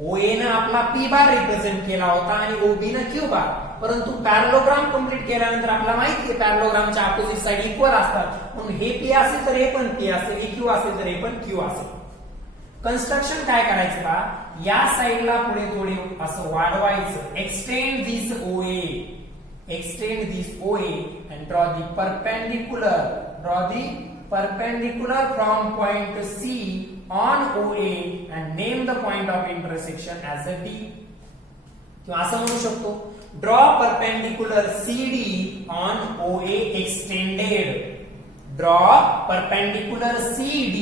ओए न आपला पी बार रिप्रेझेंट केला होता आणि ओबी न क्यू बार, परंतु पॅरलोग्राम कंप्लीट केल्यानंतर आपल्याला माहिती आहे पॅरलोग्रामच्या अपोजिट साइड इक्वल असतात, म्हणून हे पी असेल तर हे पण पी असेल, हे क्यू असेल तर हे पण क्यू असेल. कन्स्ट्रक्शन काय करायचं बा, या साइडला पुढे थोडे असं वाढवायचं. एक्सटेंड दिस ओए, एक्सटेंड दिस ओए and draw the perpendicular, draw the perpendicular from point C on OA and name the point of intersection as a D. किंवा असं म्हणू शकतो, draw perpendicular CD on OA extended. Draw perpendicular CD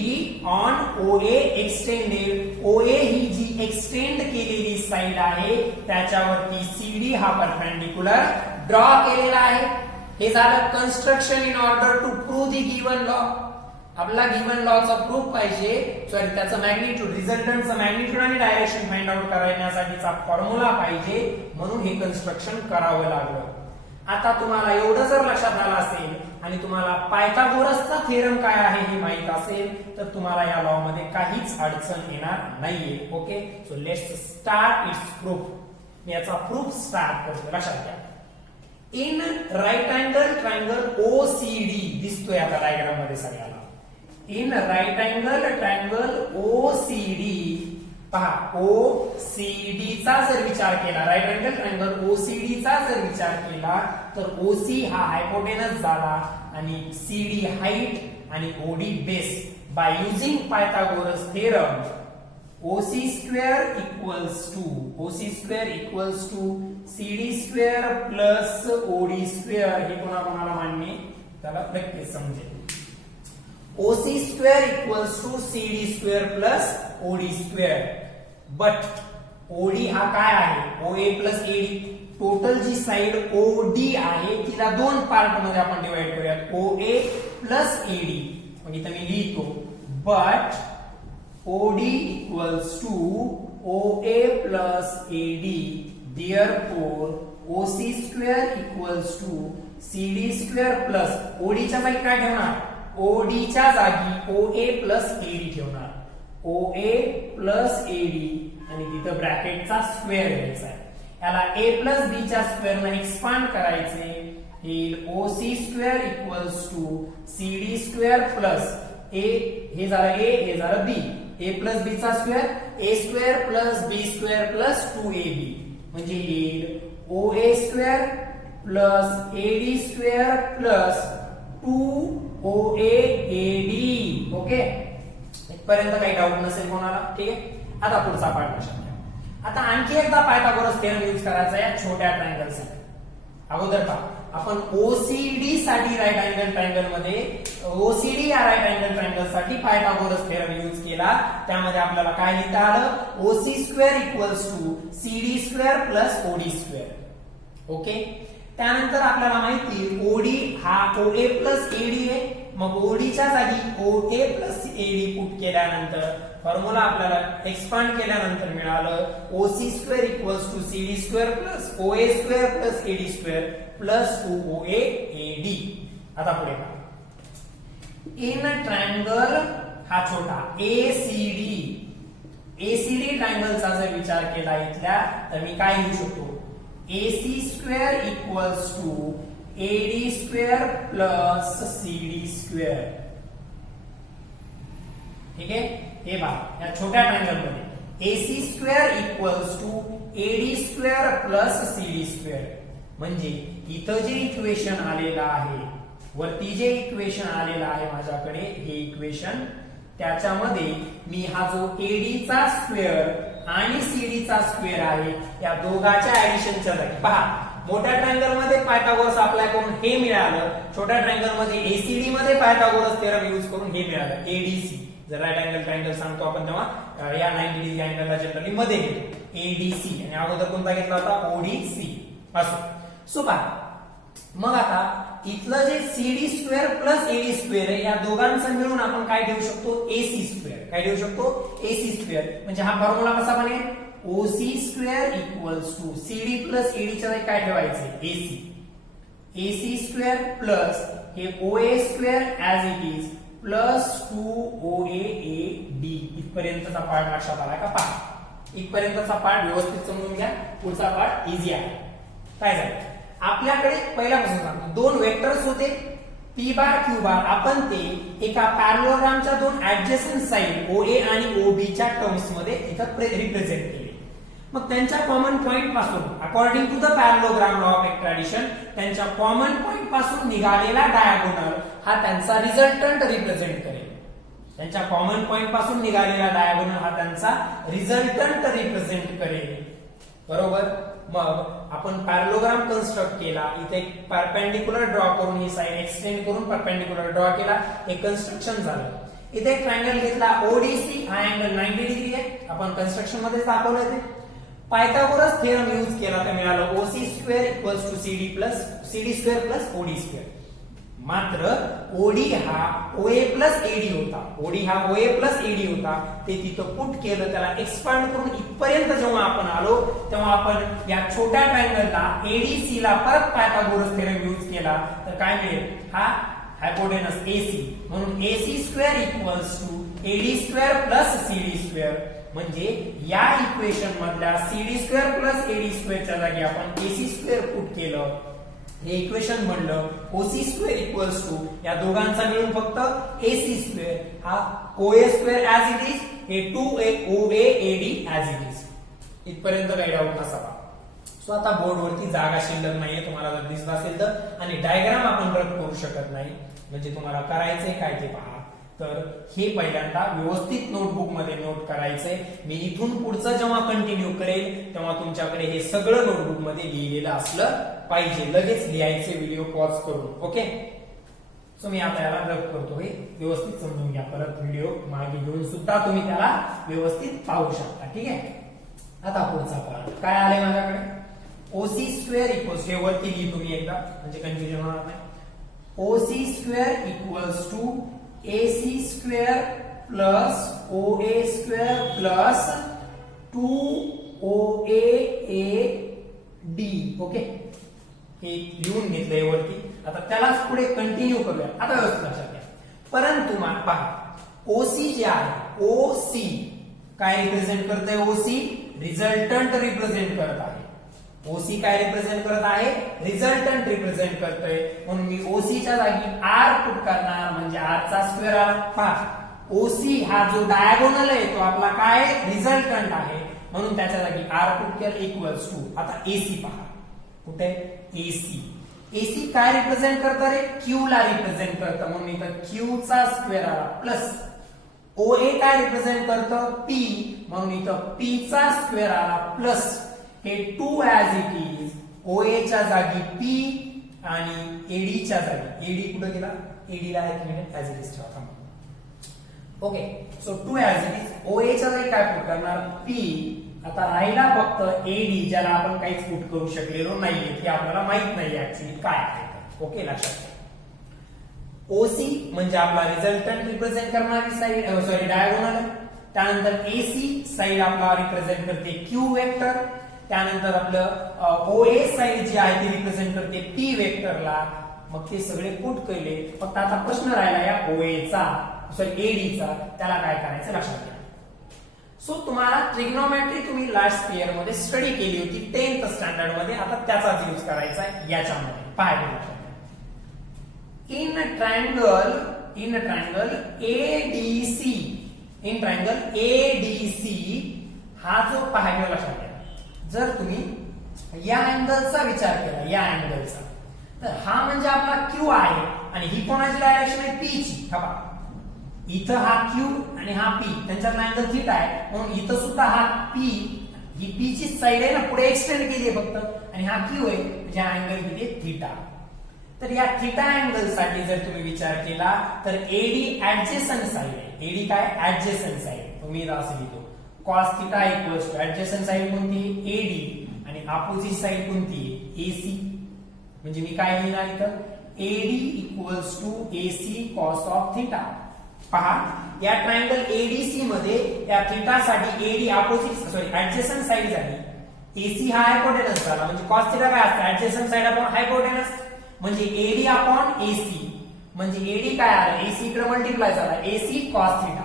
on OA extended. OA ही जी extend केलेली side आहे त्याच्यावरती CD हा परपेंडिक्युलर ड्रॉ केलेला आहे. हे झालं construction in order to prove the given law. आपला गिवन लॉचा प्रूफ पाहिजे, सॉरी त्याचं मॅग्निट्यूड, रिझल्टंटचं मॅग्निट्यूड आणि डायरेक्शन फाइंड आउट करण्यासाठीचा फॉर्म्युला पाहिजे, म्हणून हे कन्स्ट्रक्शन करावं लागलं. आता तुम्हाला एवढं जर लक्षात आलं असेल आणि तुम्हाला पायथागोरसचा थेरम काय आहे हे माहित असेल तर तुम्हाला या लॉ मध्ये काहीच अडचण येणार नाहीये. Okay, so let's start its proof. मी याचा प्रूफ स्टार्ट करतो. लक्षात घ्या, in right angle triangle OCD दिसतोय आता डायग्राम मध्ये सगळ्याला. In right angle triangle OCD, पहा ओसीडी चा जर विचार केला, राईट अँगल ट्रायंगल ओसीडी चा जर विचार केला तर ओसी हा हायपोटेनस झाला आणि सीडी हाईट आणि OD base. By using Pythagoras theorem OC square equals to CD square plus OD square. हे कोणाला मान्य त्याला नक्कीच समजेल. OC square equals to CD square plus OD square. But OD हा काय आहे? OA plus AD. टोटल जी साइड OD आहे तिला दोन पार्ट मध्ये आपण डिवाइड करूयात, OA plus AD. मग इथे मी लिहितो but OD equals to OA plus AD. Therefore OC square equals to CD square plus OD च्या जागी काय ठेवणार? OD च्या जागी OA प्लस AD ठेवणार. OA प्लस AD आणि तिथं ब्रॅकेटचा स्क्वेअर घ्यायचा आहे. याला A प्लस B च्या स्क्वेअर ने एक्सपांड करायचे. येईल OC square equals to CD square plus A, हे झालं A, हे झालं B. A प्लस B चा square, A square plus B square plus 2AB म्हणजे येईल OA square plus AD square plus 2OAAD. Okay, इथपर्यंत काही डाऊट नसेल कोणाला. ठीक आहे, आता पुढचा पार्ट लक्षात घ्या. आता आणखी एकदा पायथागोरस थेरम यूज करायचा या छोट्या ट्रायंगल साठी. अगोदर पहा, आपण OCD साठी राईट अँगल ट्रायंगल मध्ये OCD या राईट अँगल ट्रायंगल साठी पायथागोरस थेरम यूज केला. त्यामध्ये आपल्याला काय लिहिता आलं? OC square equals to CD square plus OD square. Okay, त्यानंतर आपल्याला माहिती OD हा OA प्लस AD आहे. मग OD च्या जागी OA प्लस AD पुट केल्यानंतर फॉर्म्युला आपल्याला एक्सपांड केल्यानंतर मिळालं OC square equals to CD square plus OA square plus AD square plus 2OAAD. आता पुढे पहा, इन ट्रायंगल हा छोटा ACD ट्रायंगलचा जर विचार केला इथल्या तर मी काय लिहू शकतो? AC square equals to AD square plus CD square. ठीक आहे, हे पहा या छोट्या ट्रायंगल मध्ये AC square equals to AD square plus CD square. म्हणजे इथं जे इक्वेशन आलेलं आहे, वरती जे इक्वेशन आलेलं आहे माझ्याकडे हे इक्वेशन, त्याच्यामध्ये मी हा जो AD चा स्क्वेअर आणि CD चा स्क्वेअर आहे या दोघांच्या ऍडिशनच्या जागी पहा. मोठ्या ट्रायंगल मध्ये पायथागोरस अप्लाय करून हे मिळालं, छोट्या ट्रायंगल मध्ये ACD मध्ये पायथागोरस थेरम यूज करून हे मिळालं ADC. जर राईट अँगल ट्रायंगल सांगतो आपण तेव्हा या 90 डिग्री अँगलला जनरली मध्ये घेतो ADC आणि अगोदर कोणता घेतला होता? ODC. असो, सो पहा मग आता इथलं जे CD square plus AD square आहे या दोघांचं मिळून आपण काय ठेवू शकतो? AC square. काय ठेवू शकतो? AC square. म्हणजे हा फॉर्म्युला कसा बनेल? OC square equals to CD plus AD च्या जागी काय ठेवायचे? AC स्क्वेअर प्लस हे OA square as it is plus 2OAAD. इथपर्यंतचा पार्ट लक्षात आला का? पहा, इथपर्यंतचा पार्ट व्यवस्थित समजून घ्या. पुढचा पार्ट इझी आहे. काय झालं? आपल्याकडे पहिल्यापासून सांगतो दोन वेक्टर्स होते P बार Q बार. आपण ते एका पॅरलोग्रामच्या दोन ऍडजसंट साइड OA आणि OB च्या टर्म्स मध्ये इथं रिप्रेझेंट केले. मग त्यांच्या कॉमन पॉइंट पासून according to the parallelogram law of addition त्यांच्या कॉमन पॉइंट पासून निघालेला डायगोनल हा त्यांचा रिझल्टंट रिप्रेझेंट करेल. त्यांच्या कॉमन पॉइंट पासून निघालेला डायगोनल हा त्यांचा रिझल्टंट रिप्रेझेंट करेल. बरोबर. मग आपण पॅरलोग्राम कन्स्ट्रक्ट केला. इथे एक परपेंडिक्युलर ड्रॉ करून ही साइड एक्सटेंड करून परपेंडिक्युलर ड्रॉ केला. हे कन्स्ट्रक्शन झालं. इथे एक ट्रायंगल घेतला ODC. हा अँगल 90 डिग्री आहे. आपण कन्स्ट्रक्शन मध्ये दाखवलं. ते पायथागोरस थेरम यूज केला तर मिळालं OC square equals to CD square plus OD square. मात्र ओडी हा ओए प्लस एडी होता, ओडी हा ओए प्लस एडी होता, ते तिथं पुट केलं, त्याला एक्सपांड करून इथपर्यंत जेव्हा आपण आलो तेव्हा आपण या छोट्या ट्रायंगलला एडीसी ला परत पायथागोरस थेरम यूज केला, तर काय मिळेल, हा हायपोटेनस AC, म्हणून AC square equals to AD square plus CD square, म्हणजे या इक्वेशन मधल्या CD स्क्वेअर प्लस AD स्क्वेअरच्या जागी आपण AC स्क्वेअर पुट केलं, हे इक्वेशन बनलं OC स्क्वेअर इक्वल्स टू या दोघांचा मिळून फक्त AC स्क्वेअर, हा OA square as it is, हे 2OA AD as it is. इथपर्यंत काही डाऊट नसावा. सो आता बोर्ड वरती जागा शिल्लक नाहीये, तुम्हाला जर दिसत असेल तर, आणि डायग्राम आपण रद्द करू शकत नाही, म्हणजे तुम्हाला करायचंय काय ते पहा. तर हे पहिल्यांदा व्यवस्थित नोटबुक मध्ये नोट करायचंय. मी इथून पुढचं जेव्हा कंटिन्यू करेल तेव्हा तुमच्याकडे हे सगळं नोटबुक मध्ये लिहिलेलं असलं पाहिजे, लगेच लिहायचे व्हिडिओ पॉज करून. ओके, सो मी आता याला रद्द करतो, हे व्यवस्थित समजून घ्या, परत व्हिडिओ मागे घेऊन सुद्धा तुम्ही त्याला व्यवस्थित पाहू शकता. ठीक आहे, आता पुढचा पार्ट काय आलाय माझ्याकडे, OC स्क्वेअर इक्वल्स, हे वरती लिहितो मी एकदा म्हणजे कन्फ्युजन होणार नाही. OC square equals to AC square plus OA square plus 2OA AD. Okay, हे लिहून घेतलंय वरती. आता त्यालाच पुढे कंटिन्यू करूया. आता व्यवस्थित लक्षात घ्या. परंतु पहा, OC जे आहे, OC काय रिप्रेझेंट करत आहे, OC रिझल्टंट रिप्रेझेंट करत आहे. OC काय रिप्रेझेंट करत आहे, रिझल्टंट रिप्रेझेंट करतोय, म्हणून मी OC च्या जागी R पुट करणार, म्हणजे R चा स्क्वेअर आला. पहा, OC हा जो डायगोनल आहे तो आपला काय, रिझल्टंट आहे, म्हणून त्याच्या जागी R पुट केलं इक्वल्स टू, आता AC पहा कुठे, AC काय रिप्रेझेंट करतं रे, Q ला रिप्रेझेंट करतं, म्हणून इथं Q चा स्क्वेअर आला, प्लस OA काय रिप्रेझेंट करतं, P, म्हणून इथं P चा स्क्वेअर आला, प्लस हे 2 ऍज इट इज, OA च्या जागी P आणि AD च्या जागी, AD कुठे गेला, AD ला एक मिनिट ऍज इट इज ठेवा. Okay, so 2 as it is, OA च्या जागी काय पुट करणार, P. आता राहिला फक्त AD, ज्याला आपण काहीच पुट करू शकलेलो नाहीये, की आपल्याला माहित नाही ऍक्च्युअली काय आहे. ओके, लक्षात घ्या. OC म्हणजे आपला रिझल्टंट रिप्रेझेंट करणारी साइड, सॉरी डायगोनल. त्यानंतर AC साइड आपला रिप्रेझेंट करते Q वेक्टर. त्यानंतर आपलं OA साइड जी आहे ती रिप्रेझेंट करते P वेक्टरला. मग ते सगळे पुट केले, फक्त आता प्रश्न राहिला या OA चा, सॉरी AD चा, त्याला काय करायचं लक्षात घ्या. सो तुम्हाला ट्रिग्नोमेट्री तुम्ही लास्ट इयर मध्ये स्टडी केली होती 10th स्टँडर्ड मध्ये, आता त्याचाच यूज करायचा आहे याच्यामध्ये. पाहायला लक्षात घ्या. इन ट्रायंगल ADC, हा जो पाहायला लक्षात घ्या, जर तुम्ही या अँगलचा विचार केला, या अँगलचा, तर हा म्हणजे आपला Q आहे, आणि ही कोणाची डायरेक्शन आहे, P ची. इथं हा Q आणि हा P, त्यांच्यातला अँगल थीटा आहे, म्हणून इथं सुद्धा हा P, ही P ची साइड आहे ना, पुढे एक्सटेंड केली आहे फक्त, आणि हा Q आहे, म्हणजे हा अँगल किती आहे, थीटा. तर या थीटा अँगल साठी जर तुम्ही विचार केला तर AD ऍडजेसंट साइड आहे. AD काय, ऍडजेसंट साइड, तुम्ही असं लिहितो cos theta equals to adjacent side कोणती, AD, आणि अपोजिट साइड कोणती, AC. म्हणजे मी काय लिहिणार इथं, AD equals to AC cos of theta. पहा, या ट्रायंगल ADC मध्ये या थीटा साठी AD opposite, sorry adjacent side झाली, AC हा हायपोटेनस झाला, म्हणजे cos थीटा काय असतं, ऍडजेसंट साइड अपॉन हायपोटेनस, म्हणजे AD अपॉन AC, म्हणजे AD काय आलं, AC इकडे मल्टिप्लाय झाला, AC cos थीटा.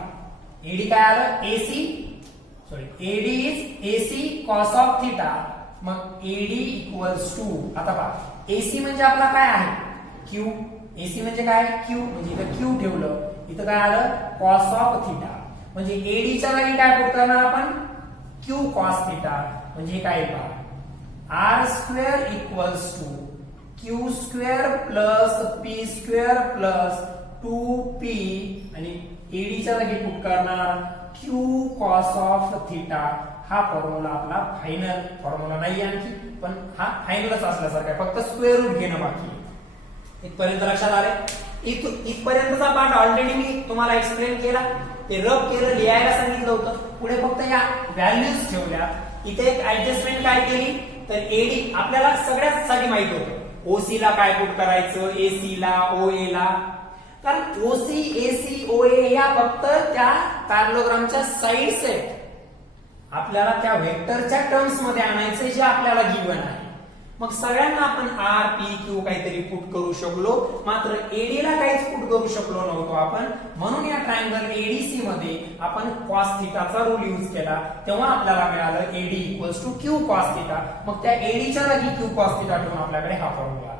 AD काय आलं, AD is AC cos of theta. मग AD इक्वल्स टू, आता पहा AC म्हणजे आपला काय आहे, Q. AC म्हणजे काय, Q, म्हणजे इथं Q ठेवलं, इथं काय आलं, cos ऑफ थीटा. म्हणजे AD च्या जागी काय पुट करणार आपण, Q cos थीटा. म्हणजे काय पहा, R square equals to Q square plus P square plus 2P, आणि AD च्या जागी पुट करणार Q cos ऑफ थीटा. हा फॉर्म्युला आपला फायनल फॉर्म्युला नाही आणखी, पण हा फायनलच असल्यासारखा आहे, फक्त स्क्वेअर रूट घेणं बाकी आहे. इथपर्यंत लक्षात आले. इथपर्यंतचा पार्ट ऑलरेडी मी तुम्हाला एक्सप्लेन केला, ते रब केलं, लिहायला सांगितलं होतं, पुढे फक्त या व्हॅल्यूज ठेवल्या. इथे एक ऍडजस्टमेंट काय केली, तर AD आपल्याला सगळ्यात साठी माहित होतं, ओसी ला काय पुट करायचं, एसी ला, ओए ला, कारण ओसी, एसी, ओए या फक्त त्या पॅरलोग्रामच्या साइड्स आहेत. आपल्याला त्या व्हेक्टरच्या टर्म्स मध्ये आणायचे जे आपल्याला गिवन आहे. मग सगळ्यांना आपण आर, पी, क्यू काहीतरी पुट करू शकलो, मात्र एडी ला काहीच पुट करू शकलो नव्हतो आपण. म्हणून या ट्रायंगल एडीसी मध्ये आपण कॉस थिटाचा रूल यूज केला. तेव्हा आपल्याला मिळालं AD equals to Q cos theta. मग त्या एडीच्या जागी क्यू कॉस थिटा ठेवून आपल्याकडे हा फॉर्म्युला आला.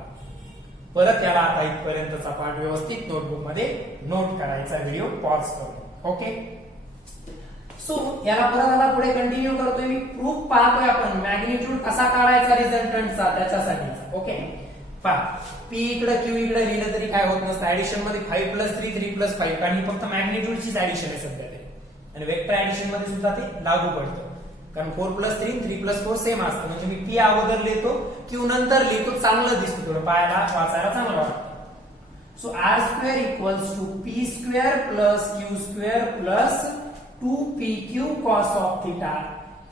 परत याला आता इथपर्यंतचा पार्ट व्यवस्थित नोटबुक मध्ये नोट करायचा, व्हिडिओ पॉज करून. ओके, सो याला परत आता पुढे कंटिन्यू करतोय मी. प्रूफ पाहतोय आपण मॅग्निट्यूड कसा काढायचा रिझल्टंटचा त्याच्यासाठी. ओके, पहा पी इकडे क्यू इकडे लिहिलं तरी काय होत नसतं. ऍडिशन मध्ये 5 + 3 3 + 5 आणि फक्त मॅग्निट्यूडचीच ऍडिशन आहे सध्या ते. आणि वेक्टर ऍडिशन मध्ये सुद्धा ते लागू पडतं, कारण 4 + 3 3 + 4 सेम असतं. म्हणजे मी पी अगोदर लिहितो, क्यू नंतर लिहितो, चांगलं दिसतं, थोडं पाहायला वाचायला चांगलं वाटतं. So r² equals to p² + q² + 2pq cos of theta.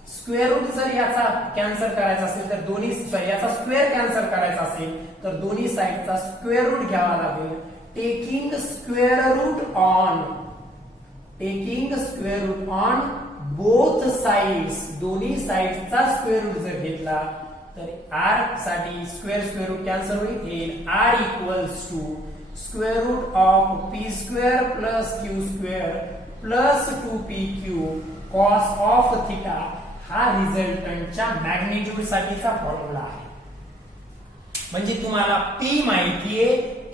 Square root जर याचा कॅन्सल करायचा असेल तर दोन्ही, याचा स्क्वेअर कॅन्सल करायचा असेल तर दोन्ही साइडचा स्क्वेअर रूट घ्यावा लागेल. Taking square root on both sides. दोन्ही साइड्सचा स्क्वेअर रूट जर घेतला तर r साठी स्क्वेअर रूट कॅन्सल होईल. r equals to square root of p² + q² plus 2pq cos of theta. हा रिझल्टंटच्या मॅग्निट्यूड साठीचा फॉर्म्युला आहे. म्हणजे तुम्हाला p माहितीये,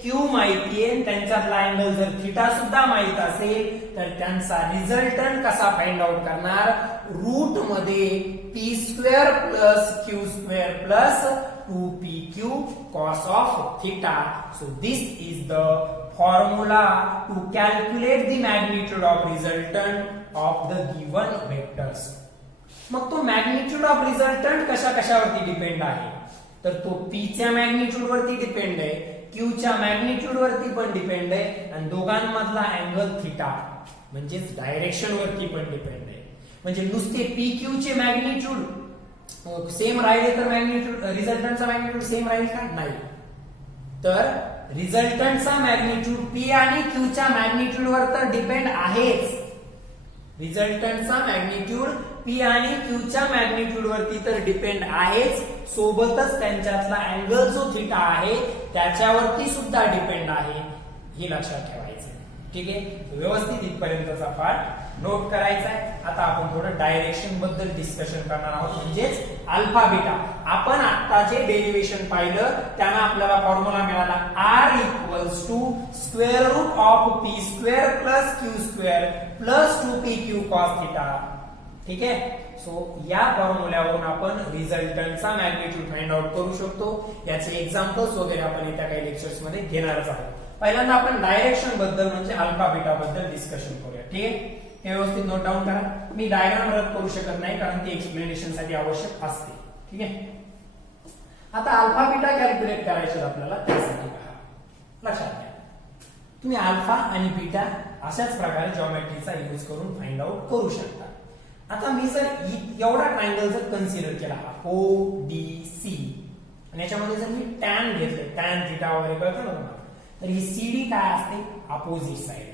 q माहितीये, त्यांच्यातला अँगल जर थिटा सुद्धा माहित असेल तर त्यांचा रिझल्टंट कसा फाइंड आउट करणार. रूट मध्ये p² + q² + 2pq cos of theta. So this is the formula to calculate the magnitude of resultant of the given vectors. मग तो मॅग्निट्यूड ऑफ रिझल्टंट कशावरती डिपेंड आहे, तर तो p च्या मॅग्निट्यूड वरती डिपेंड आहे, q च्या मॅग्निट्यूड वरती पण डिपेंड आहे, आणि दोघांमधला अँगल थिटा म्हणजेच डायरेक्शन वरती पण डिपेंड आहे. म्हणजे नुसते p q चे मॅग्निट्यूड सेम राहिले तर मॅग्निट्यूड रिझल्टंटचा मॅग्निट्यूड सेम राहील का, नाही. तर रिझल्टंटचा मॅग्निट्यूड p आणि q च्या मॅग्निट्यूड वर तर डिपेंड आहेच. रिझल्टंटचा मॅग्निट्यूड p आणि q च्या मॅग्निट्यूड वरती तर डिपेंड आहेच, सोबतच त्यांच्यातला अँगल जो थिटा आहे त्याच्यावरती सुद्धा डिपेंड आहे, हे लक्षात ठेवायचं. ठीक आहे, व्यवस्थित इथपर्यंतचा पार्ट नोट करायचा आहे. आता आपण थोडं डायरेक्शन बद्दल डिस्कशन करणार आहोत, म्हणजेच अल्फा बीटा. आपण आता जे डेरिव्हेशन पाहिलं त्यानं आपल्याला फॉर्म्युला मिळाला r equals to square root of p² + q² + 2pq cos theta. ठीक आहे, सो या फॉर्म्युल्यावरून आपण रिझल्टंटचा मॅग्निट्यूड फाइंड आउट करू शकतो. याचे एक्झाम्पल्स वगैरे आपण येत्या काही लेक्चर्स मध्ये घेणारच आहोत. पहिल्यांदा आपण डायरेक्शन बद्दल म्हणजे अल्फा बीटा बद्दल डिस्कशन करूया. ठीक आहे, हे व्यवस्थित नोट डाऊन करा. मी डायग्राम रद्द करू शकत नाही कारण ती एक्सप्लेनेशन साठी आवश्यक असते. ठीक आहे, आता अल्फा बीटा कॅल्क्युलेट करायचे आपल्याला, त्यासाठी पहा लक्षात घ्या. तुम्ही अल्फा आणि बीटा अशाच प्रकारे जॉमेट्रीचा यूज करून फाइंड आउट करू शकता. आता मी जर एवढा ट्रायंगल जर कन्सिडर केला ODC आणि याच्यामध्ये जर मी टॅन घेतले, टॅन थिटा वगैरे कळतं ना तुम्हाला, तर ही CD काय असते, अपोजिट साइड,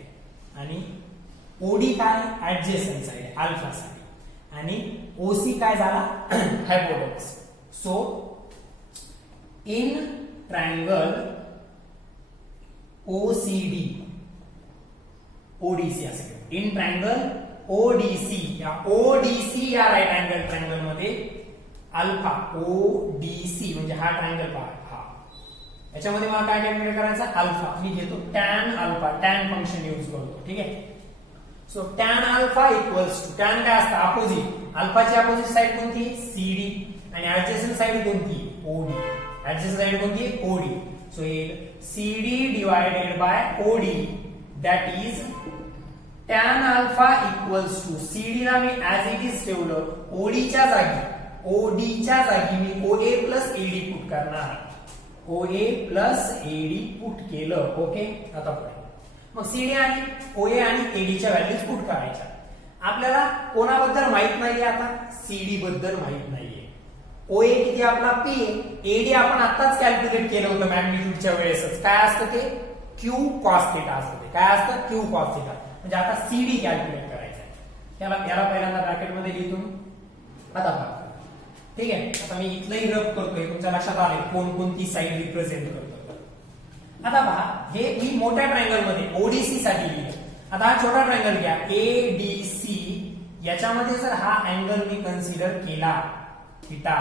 आणि OD काय, ऍडजेसंट साइड अल्फा साइड, आणि OC काय झाला, hypotenuse. So in triangle OCD ODC असेल, इन ट्रायंगल ODC या राईट अँगल ट्रायंगल मध्ये अल्फा ODC म्हणजे हा ट्रायंगल पहा, हा याच्यामध्ये मला काय कॅल्क्युलेट करायचा, अल्फा. मी घेतो tan alpha, tan function use करतो. ठीक आहे, so tan alpha equals to, tan काय असतं, अपोजिट. अल्फाची अपोजिट साइड कोणती, CD, आणि ऍडजेसंट साइड कोणती, OD. ऍडजेसंट साइड कोणती, OD. So CD divided by OD, that is tan alpha equals to, CD ला मी ऍज इट इज ठेवलं, OD च्या जागी मी OA प्लस AD पुट करणार, OA प्लस AD पुट केलं. ओके, आता पुढे मग CD आणि OA आणि AD च्या व्हॅल्यूज पुट करायच्या. आपल्याला कोणाबद्दल माहित नाहीये, आता CD बद्दल माहित नाहीये. OA किती आपला P आहे, AD आपण आताच कॅल्क्युलेट केलं होतं मॅग्निट्यूडच्या वेळेसच. काय असतं ते Q cos θ असतं. ते काय असतं Q cos θ. म्हणजे आता CD कॅल्क्युलेट करायचं आहे. याला पहिल्यांदा ब्रॅकेट मध्ये लिहितो. आता बघा, ठीक आहे. आता मी इथलंही रब करतोय, तुमच्या लक्षात आले कोणकोणती साईड रिप्रेझेंट करतो. आता पहा, हे मी मोठ्या ट्रायंगल मध्ये ODC साठी लिहिलं. आता हा छोटा ट्रायंगल घ्या ADC, याच्यामध्ये जर हा अँगल मी कन्सिडर केला थिटा,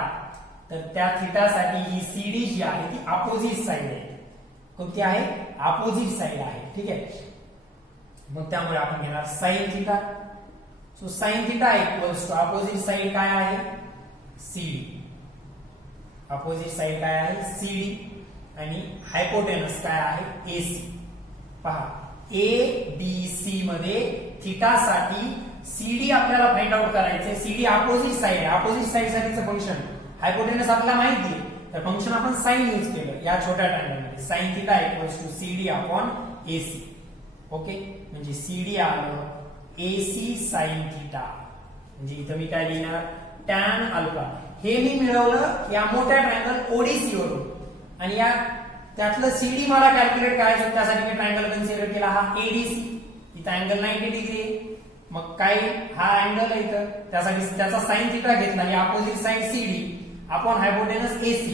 तर त्या थिटासाठी ही CD जी आहे ती अपोजिट साइड आहे. कोणती आहे? अपोजिट साइड आहे. ठीक आहे. मग त्यामुळे आपण घेणार sine theta. So sine theta equals to opposite side काय आहे? CD. अपोजिट साइड काय आहे? CD. आणि हायपोटेनस काय आहे? AC. पहा, ADC मध्ये थिटा साठी CD आपल्याला फाइंड आउट करायचे. CD अपोजिट साइड आहे. अपोजिट साइड साठीचं फंक्शन हायपोटेनस आपल्याला माहिती आहे, तर फंक्शन आपण साइन यूज केलं या छोट्या ट्रायंगल मध्ये. Sine theta equals to CD upon AC. ओके, म्हणजे CD आलं AC साइन थिटा. म्हणजे इथं मी काय लिहिणार? Tan alpha. हे मी मिळवलं या मोठ्या ट्रायंगल ODC वरून, आणि या त्यातलं CD मला कॅल्क्युलेट करायचं, त्यासाठी मी ट्रायंगल कन्सिडर केला हा ADC. इथं अँगल 90 डिग्री आहे. मग काय, हा अँगल आहे इथं, त्यासाठी त्याचा साइन थिटा घेतला. ही opposite side CD upon hypotenuse AC.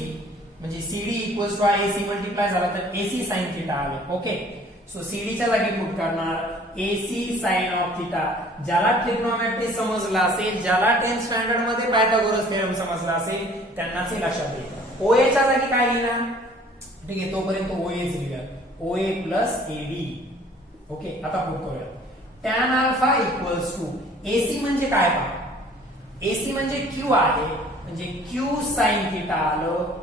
म्हणजे CD equals to AC multiply झाला तर AC साइन थिटा आलं. ओके, सो CD च्या जागी पुट करणार AC साइन ऑफ थिटा. ज्याला ट्रिग्नोमेट्री समजला असेल, ज्याला 10th स्टँडर्ड मध्ये पायथागोरस थेरम समजला असेल, त्यांनाच हे लक्षात येईल. OA च्या जागी काय लिहिणार? ठीक आहे, तोपर्यंत OA लिहिलं. OA plus AB. ओके, आता पुट करूया. Tan alpha equals to AC म्हणजे काय पहा? AC म्हणजे Q आहे, म्हणजे Q साइन थिटा आलं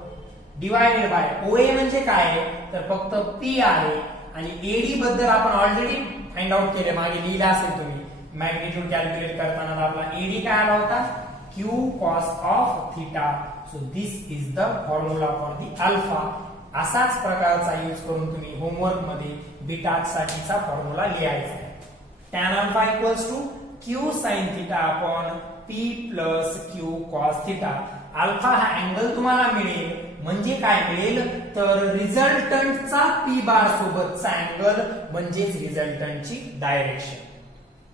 डिवायडेड बाय OA म्हणजे काय आहे, तर फक्त P आहे. आणि AD बद्दल आपण ऑलरेडी फाइंड आउट केले, मागे लिहिलं असेल तुम्ही मॅग्निट्यूड कॅल्क्युलेट करताना. आपला AD काय आला होता? Q cos of theta. So this is the formula for the alpha. असाच प्रकारचा यूज करून तुम्ही होमवर्क मध्ये बीटा साठीचा फॉर्म्युला लिहायचा आहे. Tan alpha equals to Q sine theta upon P plus Q cos theta. Alpha हा अँगल तुम्हाला मिळेल, म्हणजे काय मिळेल, तर रिझल्टंटचा P बार सोबतचा अँगल म्हणजेच रिझल्टंटची डायरेक्शन.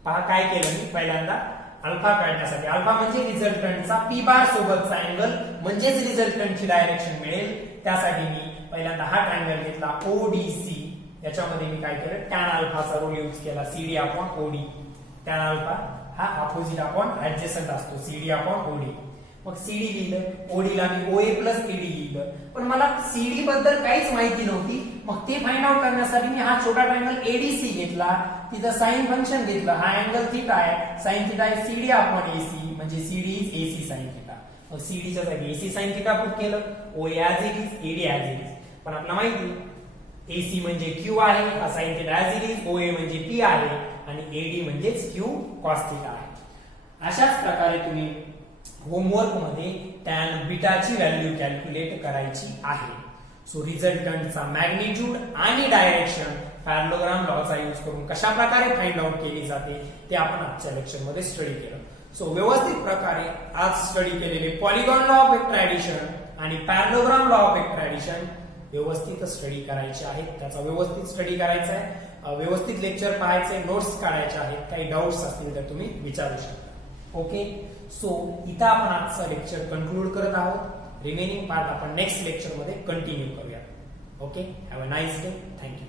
पहा काय केलं मी पहिल्यांदा अल्फा काढण्यासाठी. अल्फा म्हणजे रिझल्टंटचा P बार सोबतचा अँगल म्हणजेच रिझल्टंटची डायरेक्शन मिळेल. त्यासाठी मी पहिल्यांदा हा ट्रायंगल घेतला ODC. याच्यामध्ये मी काय केलं? टॅन अल्फाचा रूल यूज केला CD upon OD. Tan alpha हा अपोजिट अपॉन ऍडजसंट असतो CD अपॉन OD. मग CD लिहिलं, OD ला मी OA प्लस AD लिहिलं. पण मला CD बद्दल काहीच माहिती नव्हती. मग ते फाइंड आउट करण्यासाठी मी हा छोटा ट्रायंगल ADC घेतला, तिथं साइन फंक्शन घेतलं. हा अँगल थिटा आहे, साइन थिटा आहे CD अपॉन AC, म्हणजे CD is AC sine theta. मग CD च्या जागी AC साइन थिटा पुट केलं, OA as it is, AD as it is. पण आपल्याला माहिती AC म्हणजे Q आहे, हा sine theta as it is, OA म्हणजे P आहे, आणि AD म्हणजेच Q cos थिटा आहे. अशाच प्रकारे तुम्ही होमवर्क मध्ये टॅन बीटाची व्हॅल्यू कॅल्क्युलेट करायची आहे. सो रिझल्टंटचा मॅग्निट्यूड आणि डायरेक्शन पॅरलोग्राम लॉचा यूज करून कशा प्रकारे फाइंड आउट केली जाते ते आपण आजच्या लेक्चर मध्ये स्टडी केलं. सो व्यवस्थित प्रकारे आज स्टडी केलेले polygon law of vector addition आणि parallelogram law of vector addition व्यवस्थित स्टडी करायचे आहेत. त्याचा व्यवस्थित स्टडी करायचा आहे, व्यवस्थित लेक्चर पाहायचे, नोट्स काढायचे आहेत. काही डाऊट्स असतील तर तुम्ही विचारू शकता. ओके, सो इथं आपण आजचं लेक्चर कंक्लूड करत आहोत. रिमेनिंग पार्ट आपण नेक्स्ट लेक्चर मध्ये कंटिन्यू करूया. Okay, have a nice day. Thank you.